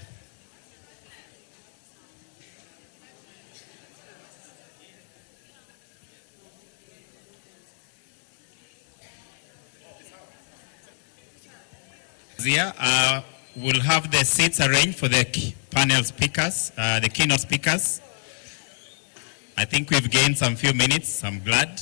we'll have the seats arranged for the panel speakers, the keynote speakers. I think we've gained some few minutes. I'm glad.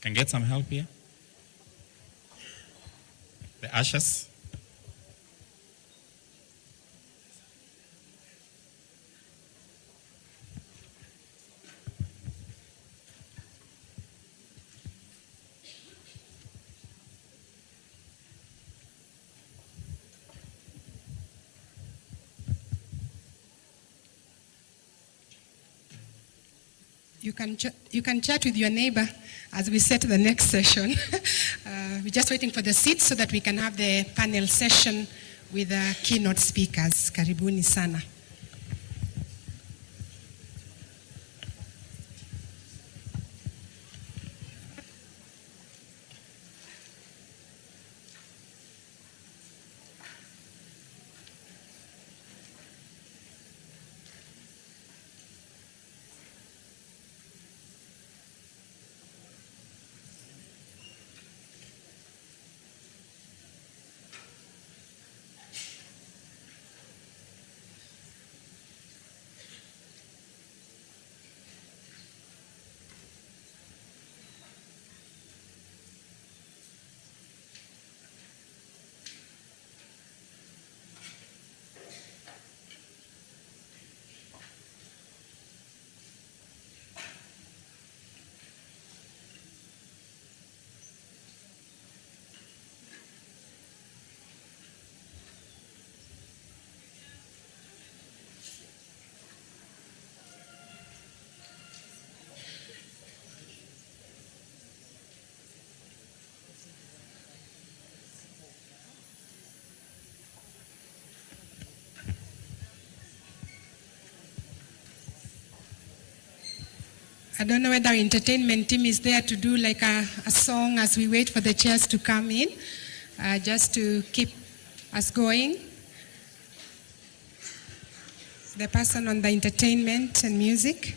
Can get some help here? The ushers. You can chat with your neighbor as we set the next session. We're just waiting for the seats so that we can have the panel session with the keynote speakers. Karibuni sana. I don't know whether our entertainment team is there to do like a song as we wait for the chairs to come in, just to keep us going. The person on the entertainment and music.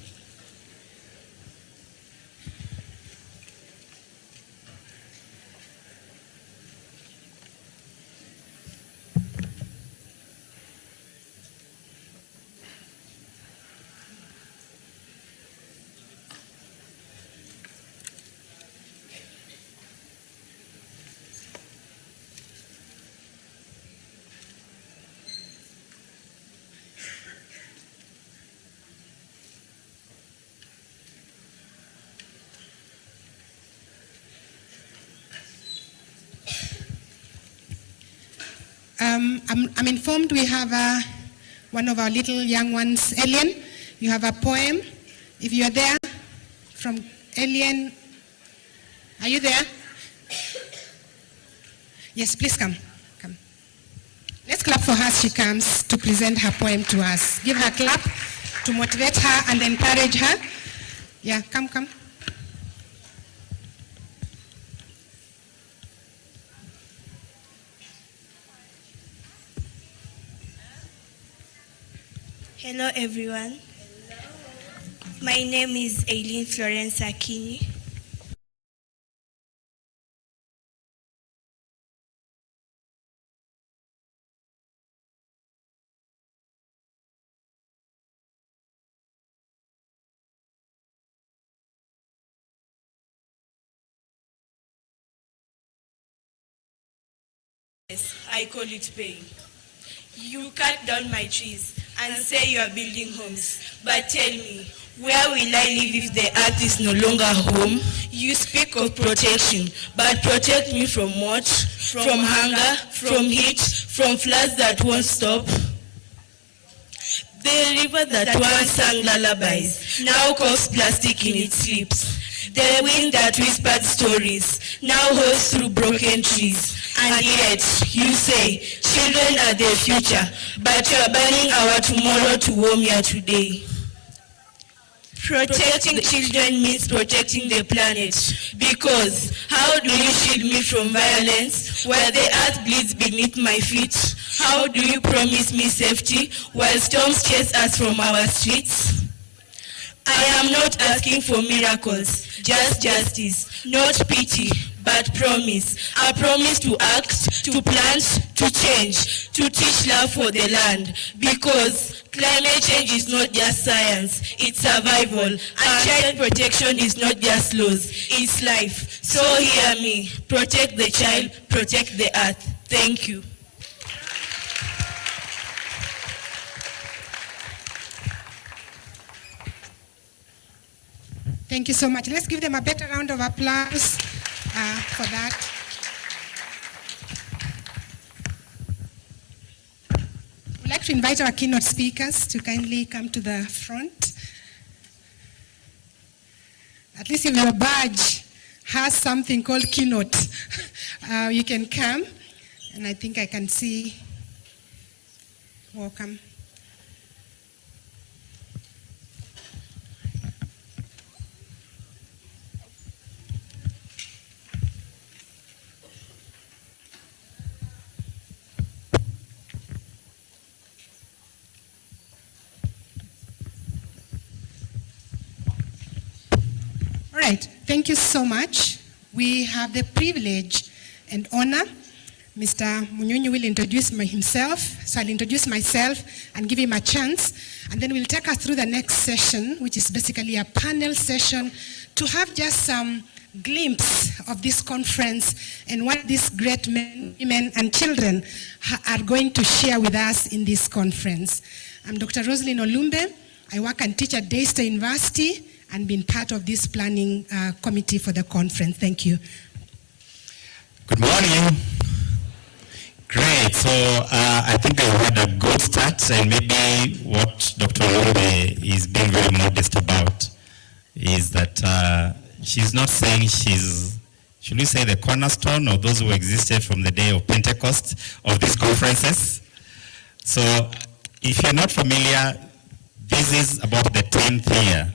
I'm informed we have one of our little young ones, Alien. You have a poem. If you are there from Alien, are you there? Yes, please come. Come. Let's clap for her as she comes to present her poem to us. Give her a clap to motivate her and encourage her. Yeah, come. Hello everyone. My name is Aileen Florence Akini. I call it pain. You cut down my trees and say you are building homes. But tell me, where will I live if the earth is no longer home? You speak of protection, but protect me from what? From hunger, from heat, from floods that won't stop. The river that once sang lullabies now coughs plastic in its lips. The wind that whispered stories now holds through broken trees. And yet, you say, children are the future, but you are burning our tomorrow to warm your today. Protecting children means protecting the planet, because how do you shield me from violence while the earth bleeds beneath my feet? How do you promise me safety while storms chase us from our streets? I am not asking for miracles, just justice, not pity, but promise. A promise to act, to plant, to change, to teach love for the land. Because climate change is not just science, it's survival. And child protection is not just laws, it's life. So hear me, protect the child, protect the earth. Thank you. Thank you so much. Let's give them a better round of applause for that. We'd like to invite our keynote speakers to kindly come to the front. At least if your badge has something called keynote, you can come. And I think I can see. Welcome. All right, thank you so much. We have the privilege and honor. Mr. Munyunyu will introduce himself, so I'll introduce myself and give him a chance, and then we'll take us through the next session, which is basically a panel session to have just some glimpse of this conference and what these great men, women, and children are going to share with us in this conference. I'm Dr. Rosalyn Olumbe. I work and teach at Daystar University and been part of this planning committee for the conference. Thank you. Good morning. Great. So I think I had a good start, and maybe what Dr. Olumbe is being very modest about is that she's not saying she's, should we say, the cornerstone of those who existed from the day of Pentecost of these conferences. So if you're not familiar, this is about the 10th year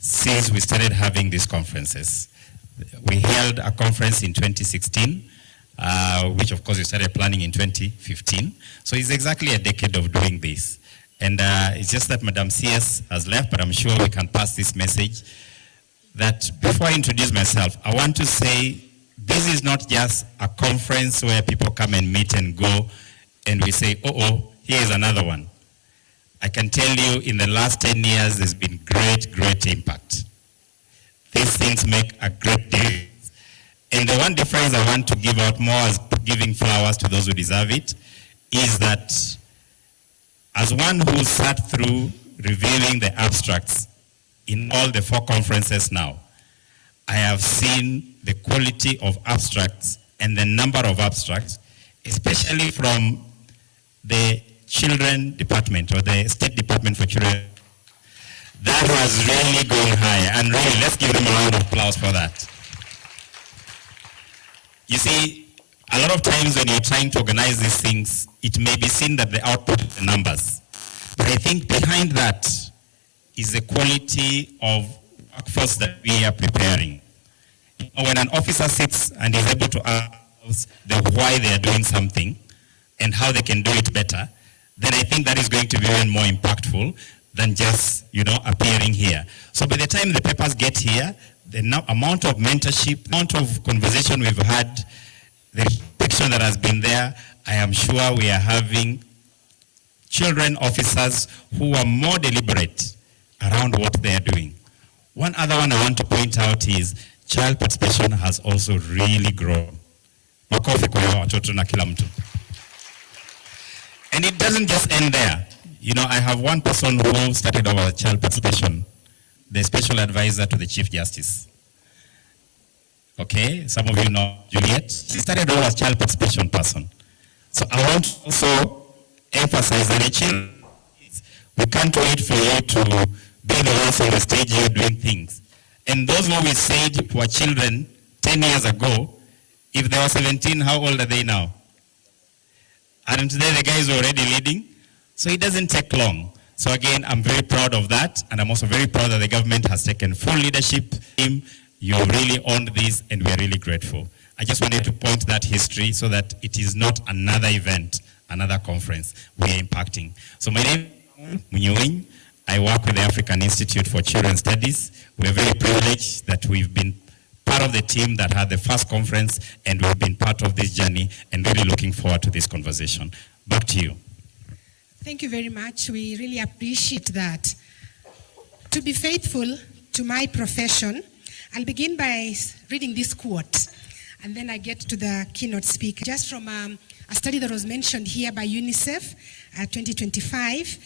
since we started having these conferences. We held a conference in 2016, which of course we started planning in 2015. So it's exactly a decade of doing this. And it's just that Madam CS has left, but I'm sure we can pass this message that before I introduce myself, I want to say this is not just a conference where people come and meet and go and we say, oh, here's another one. I can tell you in the last 10 years, there's been great impact. These things make a great difference. And the one difference I want to give out more as giving flowers to those who deserve it is that as one who sat through reviewing the abstracts in all the 4 conferences now, I have seen the quality of abstracts and the number of abstracts, especially from the Children Department or the State Department for Children. That was really going high, and really, let's give them a round of applause for that. You see, a lot of times when you're trying to organize these things, it may be seen that the output is the numbers. But I think behind that is the quality of workforce that we are preparing. When an officer sits and is able to ask the why they are doing something and how they can do it better, then I think that is going to be even more impactful than just, appearing here. So by the time the papers get here, the amount of mentorship, amount of conversation we've had, the reflection that has been there, I am sure we are having children officers who are more deliberate around what they are doing. One other one I want to point out is child participation has also really grown. Makofi kwa watoto na kila mtu. And it doesn't just end there. I have one person who started our child participation, the special advisor to the Chief Justice. Okay, some of you know Juliet. She started our child participation person. So I want to also emphasize that we can't wait for you to be the ones on the stage here doing things. And those who we said were children 10 years ago, if they were 17, how old are they now? And today the guys are already leading, so it doesn't take long. So again, I'm very proud of that, and I'm also very proud that the government has taken full leadership. You really owned this, and we're really grateful. I just wanted to point that history so that it is not another event, another conference we are impacting. So my name is Munyuing. I work with the African Institute for Children's Studies. We're very privileged that we've been part of the team that had the first conference, and we've been part of this journey and really looking forward to this conversation. Back to you. Thank you very much. We really appreciate that. To be faithful to my profession, I'll begin by reading this quote, and then I get to the keynote speaker. Just from a study that was mentioned here by UNICEF, 2025,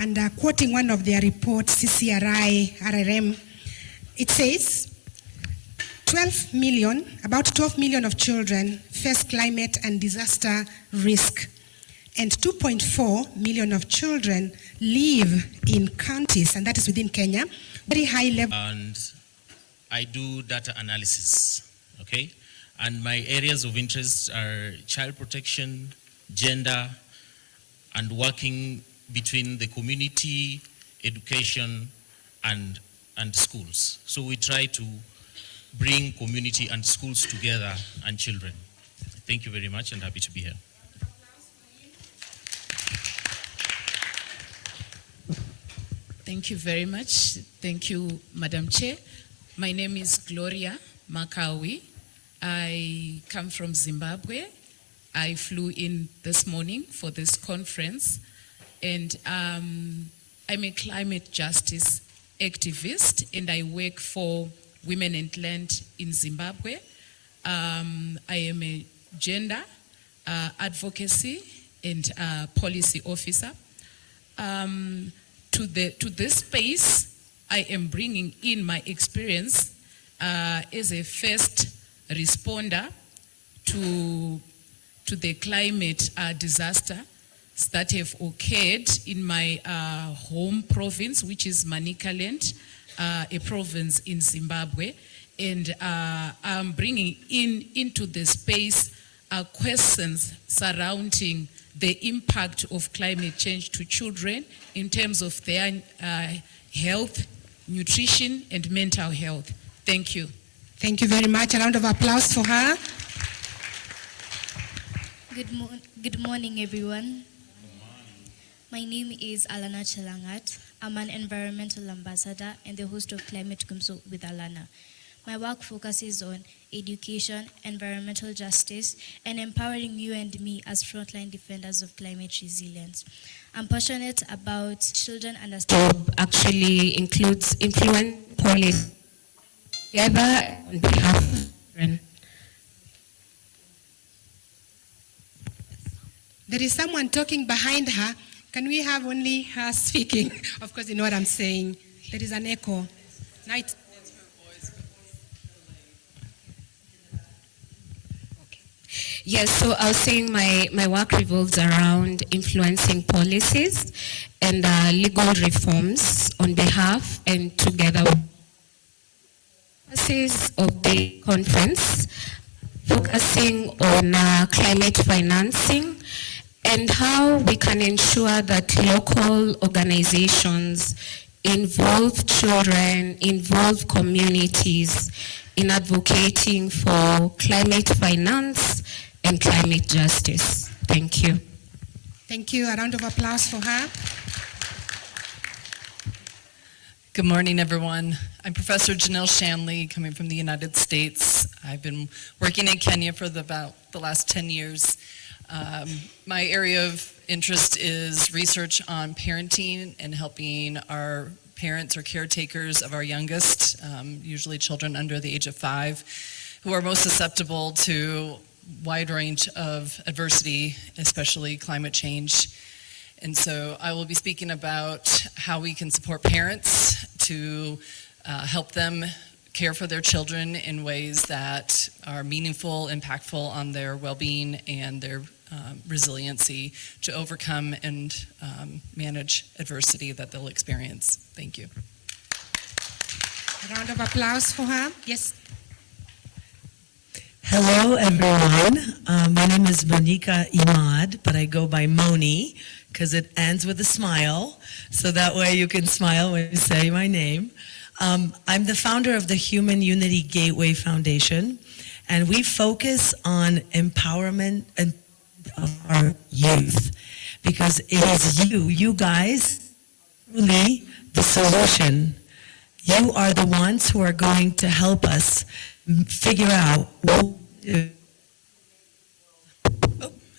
and quoting one of their reports, CCRI, RRM, it says, about 12 million of children face climate and disaster risk, and 2.4 million of children live in counties, and that is within Kenya, very high level. And I do data analysis, okay? And my areas of interest are child protection, gender, and working between the community, education, and schools. So we try to bring community and schools together and children. Thank you very much and happy to be here. Thank you very much. Thank you, Madam Chair. My name is Gloria Makawi. I come from Zimbabwe. I flew in this morning for this conference, and I'm a climate justice activist, and I work for Women and Land in Zimbabwe. I am a gender advocacy and policy officer. To this space, I am bringing in my experience as a first responder to the climate disaster that have occurred in my home province, which is Manicaland, a province in Zimbabwe. And I'm bringing into the space questions surrounding the impact of climate change to children in terms of their health, nutrition, and mental health. Thank you. Thank you very much. A round of applause for her. Good morning, everyone. My name is Alana Chelangat. I'm an environmental ambassador and the host of Climate Gumso with Alana. My work focuses on education, environmental justice, and empowering you and me as frontline defenders of climate resilience. I'm passionate about children understanding. Actually includes influence policy together on behalf of children. There is someone talking behind her. Can we have only her speaking? Of course, you know what I'm saying. There is an echo. Night. Yes, so I was saying my work revolves around influencing policies and legal reforms on behalf and together with purposes of the conference, focusing on climate financing and how we can ensure that local organizations involve children, involve communities in advocating for climate finance and climate justice. Thank you. Thank you. A round of applause for her. Good morning, everyone. I'm Professor Janelle Shanley, coming from the United States. I've been working in Kenya for about the last 10 years. My area of interest is research on parenting and helping our parents or caretakers of our youngest, usually children under the age of 5, who are most susceptible to wide range of adversity, especially climate change. And so I will be speaking about how we can support parents to help them care for their children in ways that are meaningful, impactful on their well-being and their resiliency to overcome and manage adversity that they'll experience. Thank you. A round of applause for her. Yes. Hello, everyone. My name is Monica Imad, but I go by Moni because it ends with a smile, so that way you can smile when you say my name. I'm the founder of the Human Unity Gateway Foundation, and we focus on empowerment of our youth, because it is you guys, truly the solution. You are the ones who are going to help us figure out what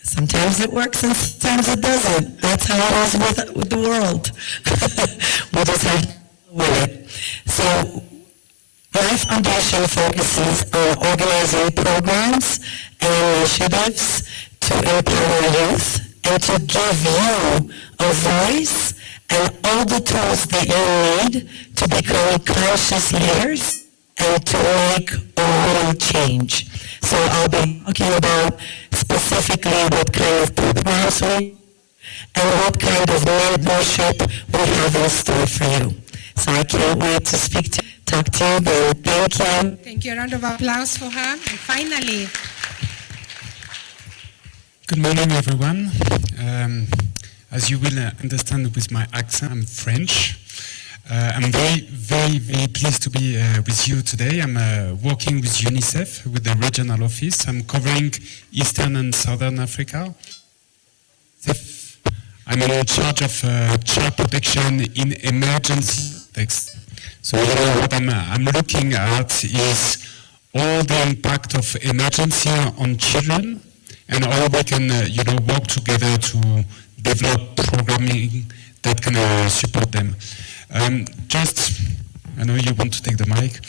sometimes it works and sometimes it doesn't. That's how it is with the world. We just have to deal with it. So my foundation focuses on organizing programs and initiatives to empower youth and to give you a voice and all the tools that you need to become conscious leaders and to make a real change. So I'll be talking about specifically what kind of programs we and what kind of mentorship we have in store for you. So I can't wait to talk to you, but thank you. Thank you. A round of applause for her. And finally, good morning, everyone. As you will understand with my accent, I'm French. I'm very pleased to be with you today. I'm working with UNICEF, with the regional office. I'm covering Eastern and Southern Africa. I'm in charge of child protection in emergency context. So what I'm looking at is all the impact of emergency on children and how we can work together to develop programming that can support them. I know you want to take the mic,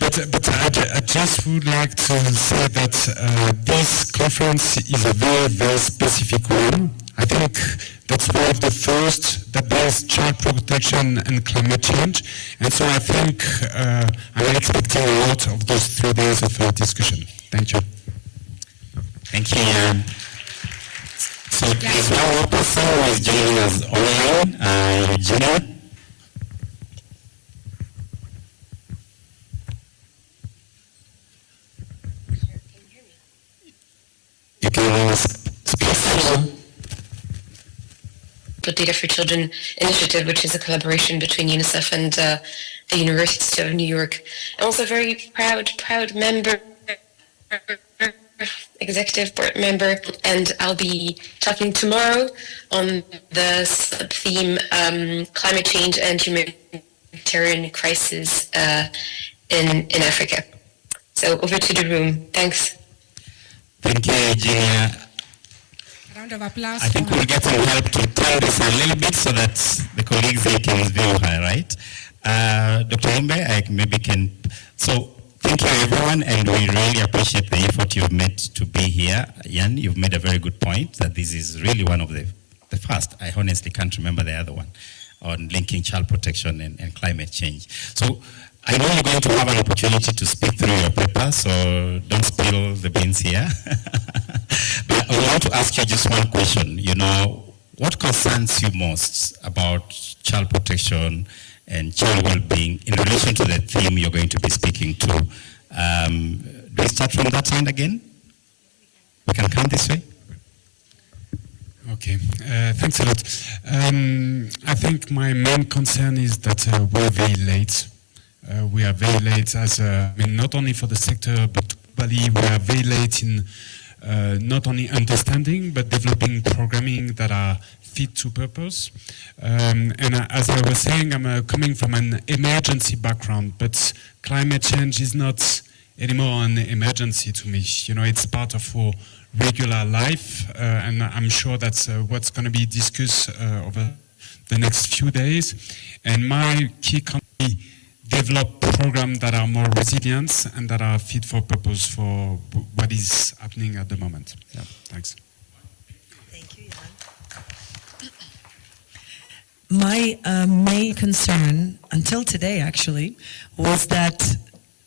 but I just would like to say that this conference is a very specific one. I think that's one of the first that there's child protection and climate change, and so I think I'm expecting a lot of those 3 days of discussion. Thank you. Thank you, Jan. So there's one more person who is joining us online, Eugenia. You can speak. Data for Children initiative, which is a collaboration between UNICEF and the University of New York. I'm also a very proud member, executive board member, and I'll be talking tomorrow on the sub-theme climate change and humanitarian crisis in Africa. So over to the room. Thanks. Thank you, Eugenia. round of applause. I think we'll get some help to turn this a little bit so that the colleagues they can view her, right? Dr. Umbe, I maybe can. So thank you, everyone, and we really appreciate the effort you've made to be here. Jan, you've made a very good point that this is really one of the first. I honestly can't remember the other one on linking child protection and climate change. So I know you're going to have an opportunity to speak through your paper, so don't spill the beans here. But I want to ask you just one question. You know, what concerns you most about child protection and child well-being in relation to the theme you're going to be speaking to? Do we start from that end again? We can come this way. Okay, thanks a lot. I think my main concern is that we're very late. We are very late not only for the sector, but globally we are very late in not only understanding, but developing programming that are fit to purpose. And as I was saying, I'm coming from an emergency background, but climate change is not anymore an emergency to me. You know, it's part of our regular life, and I'm sure that's what's going to be discussed over the next few days. And my key company develop programs that are more resilient and that are fit for purpose for what is happening at the moment. Yeah, thanks. Thank you, Jan. My main concern, until today actually, was that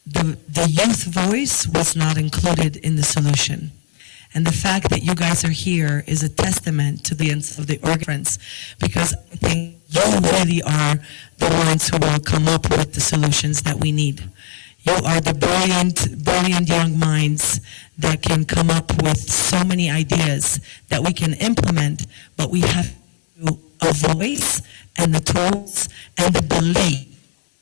the youth voice was not included in the solution. And the fact that you guys are here is a testament to the ends of the conference, because I think you really are the ones who will come up with the solutions that we need. You are the brilliant young minds that can come up with so many ideas that we can implement, but we have a voice and the tools and the belief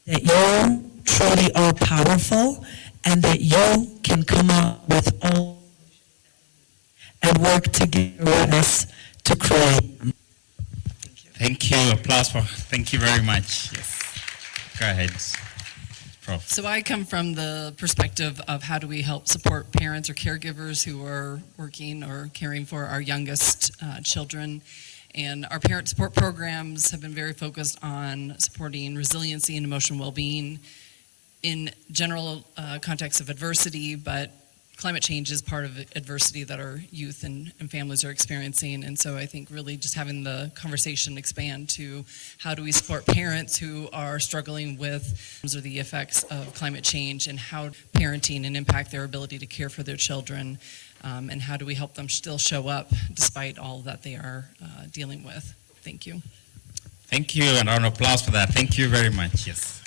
that you truly are powerful and that you can come up with all and work together with us to create. Thank you. Applause for. Thank you very much. Yes. Go ahead. Prof. So I come from the perspective of how do we help support parents or caregivers who are working or caring for our youngest children. And our parent support programs have been very focused on supporting resiliency and emotional well-being in general context of adversity, but climate change is part of adversity that our youth and families are experiencing. And so I think really just having the conversation expand to how do we support parents who are struggling with the effects of climate change, and how parenting and impact their ability to care for their children, and how do we help them still show up despite all that they are dealing with. Thank you. Thank you, and round of applause for that. Thank you very much. Yes.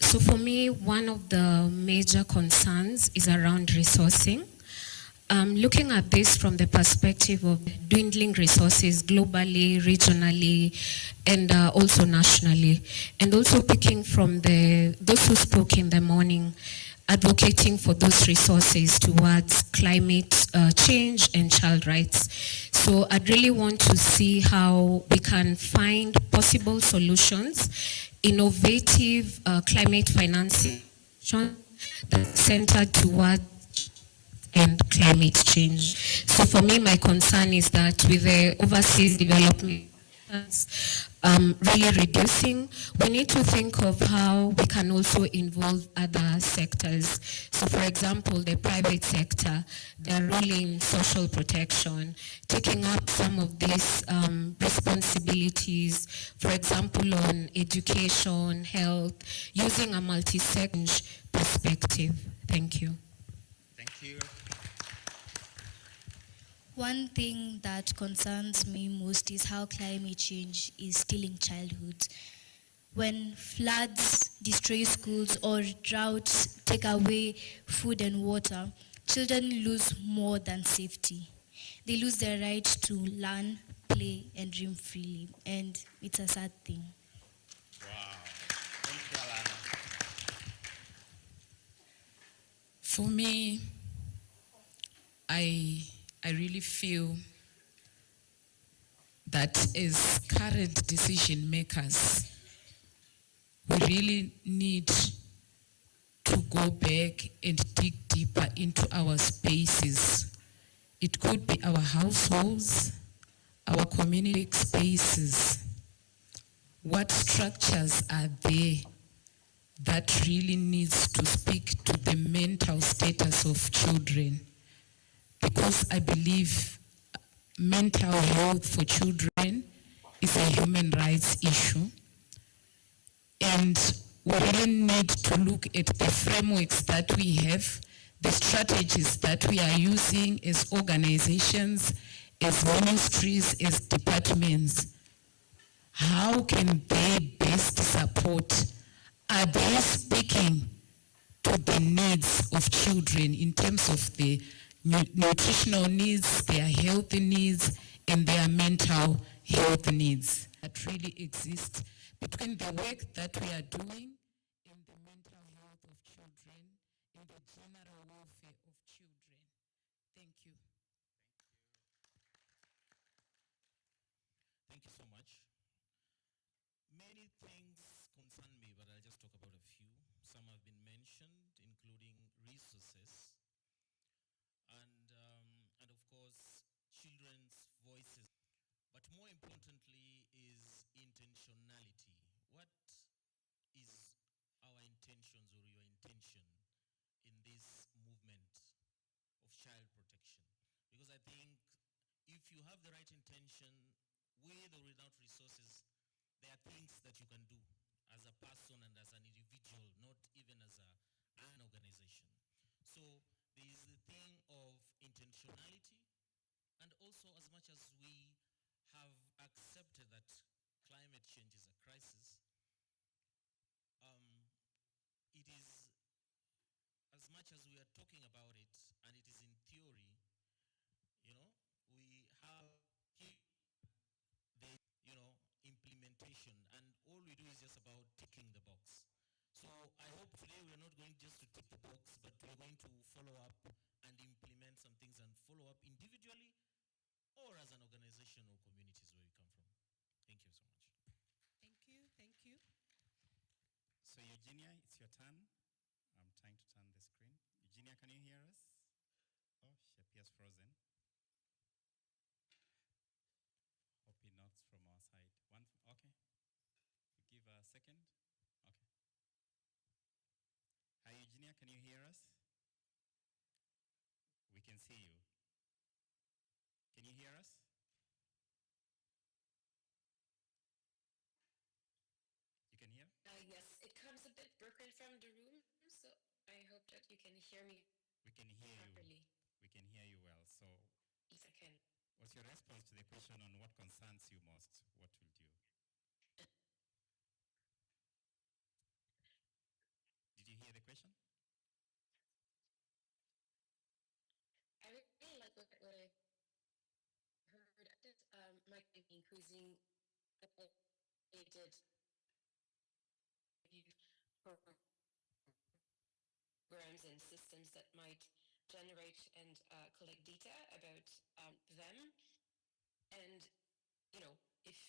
So for me, one of the major concerns is around resourcing. Looking at this from the perspective of dwindling resources globally, regionally, and also nationally, and also picking from those who spoke in the morning, advocating for those resources towards climate change and child rights. So I'd really want to see how we can find possible solutions, innovative climate financing that's centered towards and climate change. So for me, my concern is that with the overseas development really reducing, we need to think of how we can also involve other sectors. So for example, the private sector, their role in social protection, taking up some of these responsibilities, for example, on education, health, using a multi-sector perspective. Thank you. Thank you. One thing that concerns me most is how climate change is stealing childhood. When floods destroy schools or droughts take away food and water, children lose more than safety. They lose their right to learn, play, and dream freely, and it's a sad thing. Wow. Thank you, Alana. For me, I really feel that as current decision makers, we really need to go back and dig deeper into our spaces. It could be our households, our community spaces. What structures are there that really needs to speak to the mental status of children? Because I believe mental health for children is a human rights issue. And we really need to look at the frameworks that we have, the strategies that we are using as organizations, as ministries, as departments. How can they best support? Are they speaking to the needs of children in terms of the nutritional needs, their health needs, and their mental health needs that really exist between the work that we are doing and the mental health of children and the general welfare of children? Thank you. Thank you so much. Many things concern me, but I'll just talk about a few. Some have been mentioned, including resources, and of course, children's voices. But more importantly is intentionality. What is our intentions or your intention in this movement of child protection? Because I think if you have the right intention, with or without resources, there are things that you can do. hear me? We can hear properly? you. We can hear you well. So, Yes, I can. what's your response to the question on what concerns you most? What will you? Did you hear the question? I really like what I heard. Might be increasing updated programs and systems that might generate and collect data about them. And if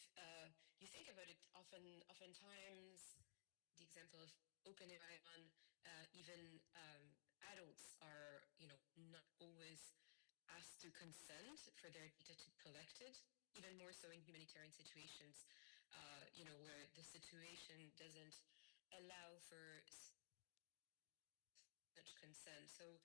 you think about it, oftentimes the example of OpenAI on even adults are not always asked to consent for their data to be collected, even more so in humanitarian situations, where the situation doesn't allow for such consent. So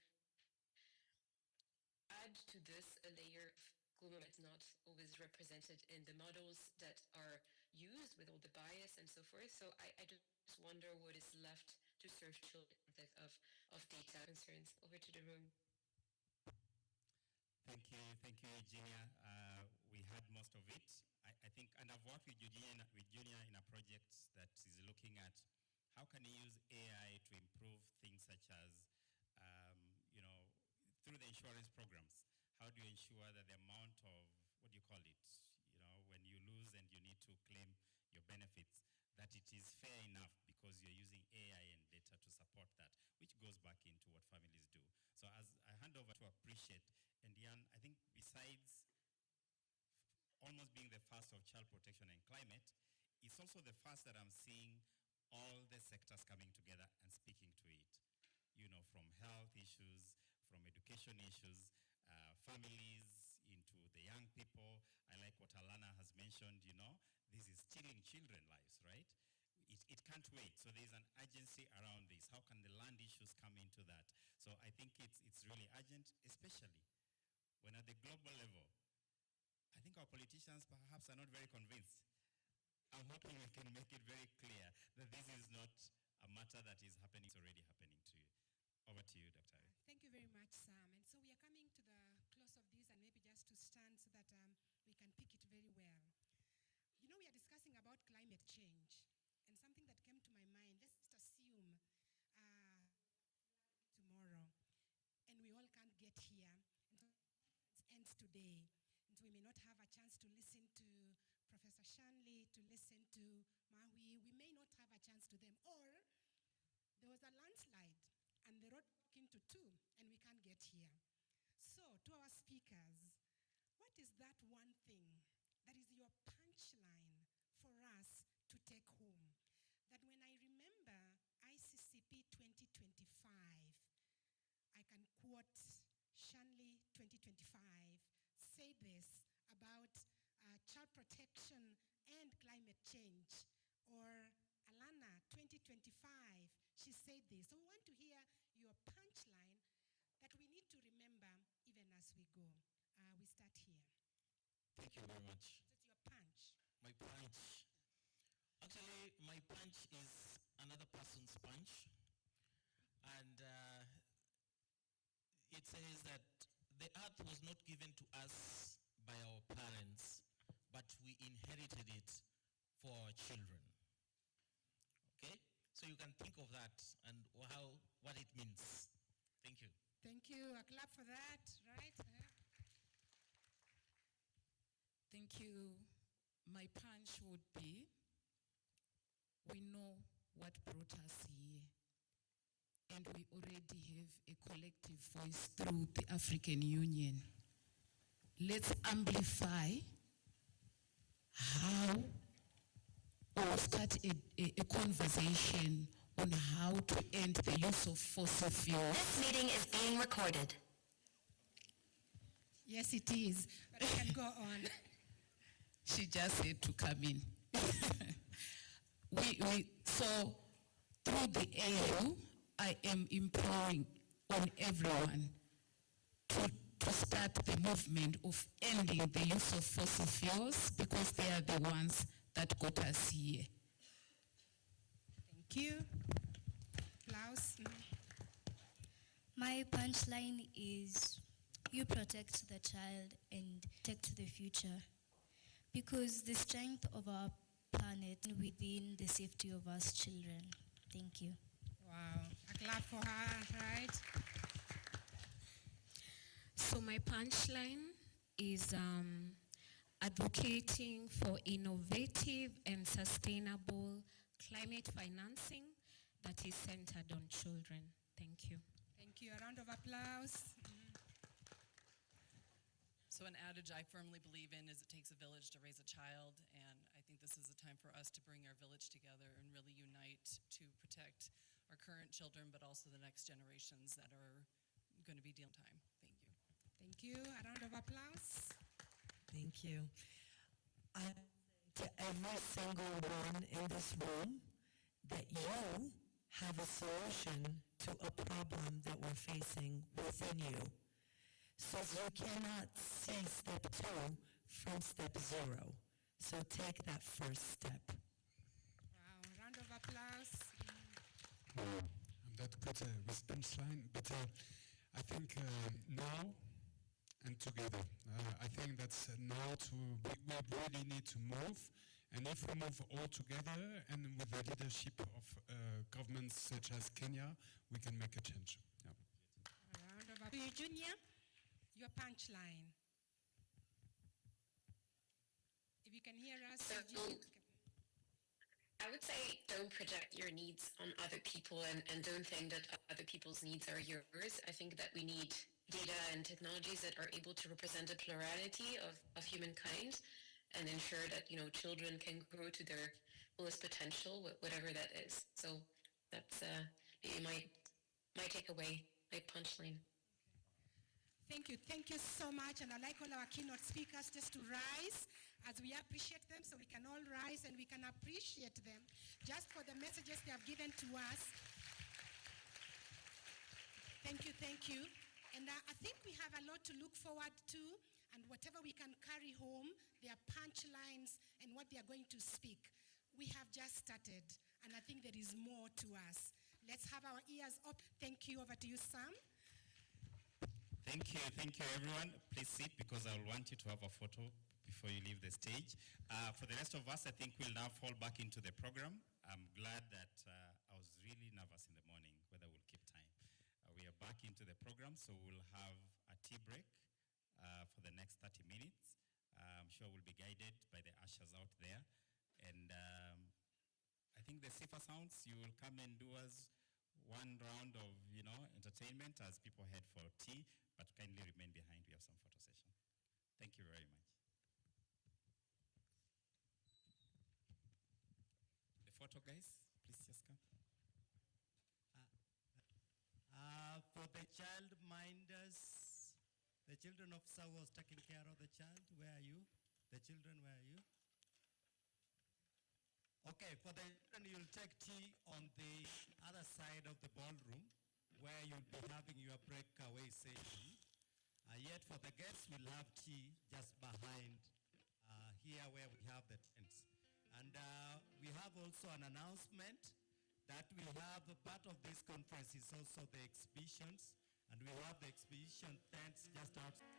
add to this a layer of global that's not always represented in the models that are used with all the bias and so forth. So I just wonder what is left to serve children of data concerns. Over to the room. Thank you, Eugenia. We had most of it. I think, and I've worked with Eugenia in a project that is looking at how can you use AI to improve things such as, through the insurance programs. How do you ensure that the amount of, what do you call it, when you lose and you need to claim your benefits, that it is fair enough because you're using AI and data to support that, which goes back into what families do. So as I hand over to Appreciate, and Jan, I think besides almost being the first of child protection and climate, it's also the first that I'm seeing all the sectors coming together and speaking to it. From health issues, from education issues, families, into the young people. I like what Alana has mentioned, this is stealing children's lives, right? It can't wait. So there's an urgency around this. How can the land issues come into that? So I think it's really urgent, especially when at the global level, I think our politicians perhaps are not very convinced. I'm hoping we can make it very clear that this is not a matter that is happening, it's already happening to you. Over to you, Dr. Thank you very much, Sam. And so we are coming to the close of this, and maybe just to stand so that we can pick it very well. We are discussing about climate change, and something that came to my mind, let's just assume tomorrow, and we all can't get here, and it ends today. And so we may not have a chance to listen to Professor Shanley, to listen to Maui. We may not have a chance to them. Or there was a landslide and the road broke into two and we can't get here. So to our speakers, what is that one thing that is your punchline for us to take home? That when I remember Iccp 2025, I can quote Shanley 2025, say this about child protection and climate change, or Alana 2025, she said this. So we want to hear your punchline that we need to remember even as we go. We start here. Thank you very much. What's your punch? My punch. Actually, my punch is another person's punch. And it says that the earth was not given to us by our parents, but we inherited it for our children. Okay? So you can think of that and what it means. Thank you. Thank you. A clap for that, right? Thank you. My punch would be, we know what brought us here, and we already have a collective voice through the African Union. Let's amplify how, or start a conversation on how to end the use of fossil fuels. This meeting is being recorded. Yes, it is. But I can go on. She just said to come in. So through the AU, I am imploring on everyone to start the movement of ending the use of fossil fuels, because they are the ones that got us here. Thank you. Klaus. My punchline is you protect the child and protect the future, because the strength of our planet within the safety of us children. Thank you. Wow, a clap for her, right? So my punchline is advocating for innovative and sustainable climate financing that is centered on children. Thank you. Thank you. A round of applause. So an adage I firmly believe in is it takes a village to raise a child, and I think this is a time for us to bring our village together and really unite to protect our current children, but also the next generations that are going to be dealing time. Thank you. Thank you. A round of applause. Thank you. I say to every single one in this room that you have a solution to a problem that we're facing within you. So you cannot see step 2 from step 0. So take that first step. Wow, round of applause. I'm not good with punchline, but I think now and together. I think that's now we really need to move, and if we move all together and with the leadership of governments such as Kenya, we can make a change. Yeah. A round of applause. Junior, your punchline. If you can hear us, I would say don't project your needs on other people and don't think that other people's needs are yours. I think that we need data and technologies that are able to represent a plurality of humankind and ensure that, children can grow to their fullest potential, whatever that is. So that's maybe my takeaway, my punchline. Thank you. Thank you so much. And I'd like all our keynote speakers just to rise as we appreciate them, so we can all rise and we can appreciate them just for the messages they have given to us. Thank you. Thank you. And I think we have a lot to look forward to, and whatever we can carry home, their punchlines and what they are going to speak. We have just started, and I think there is more to us. Let's have our ears up. Thank you. Over to you, Sam. Thank you everyone. Please sit, because I want you to have a photo before you leave the stage. For the rest of us, I think we'll now fall back into the program. I'm glad that I was really nervous in the morning whether we'll keep time. We are back into the program, so we'll have a tea break for the next 30 minutes. I'm sure we'll be guided by the ushers out there. And I think the safer sounds, you will come and do us one round of entertainment as people head for tea, but kindly remain behind. We have some photo session. Thank you very much. The photo guys, please just come. For the child minders, the children of Saul was taking care of the child. Where are you? The children, where are you? Okay, for the children, you'll take tea on the other side of the ballroom, where you'll be having your breakaway session. Yet for the guests, we'll have tea just behind here where we have the tents. And we have also an announcement that we have a part of this conference is also the exhibitions, and we have the exhibition tents just outside.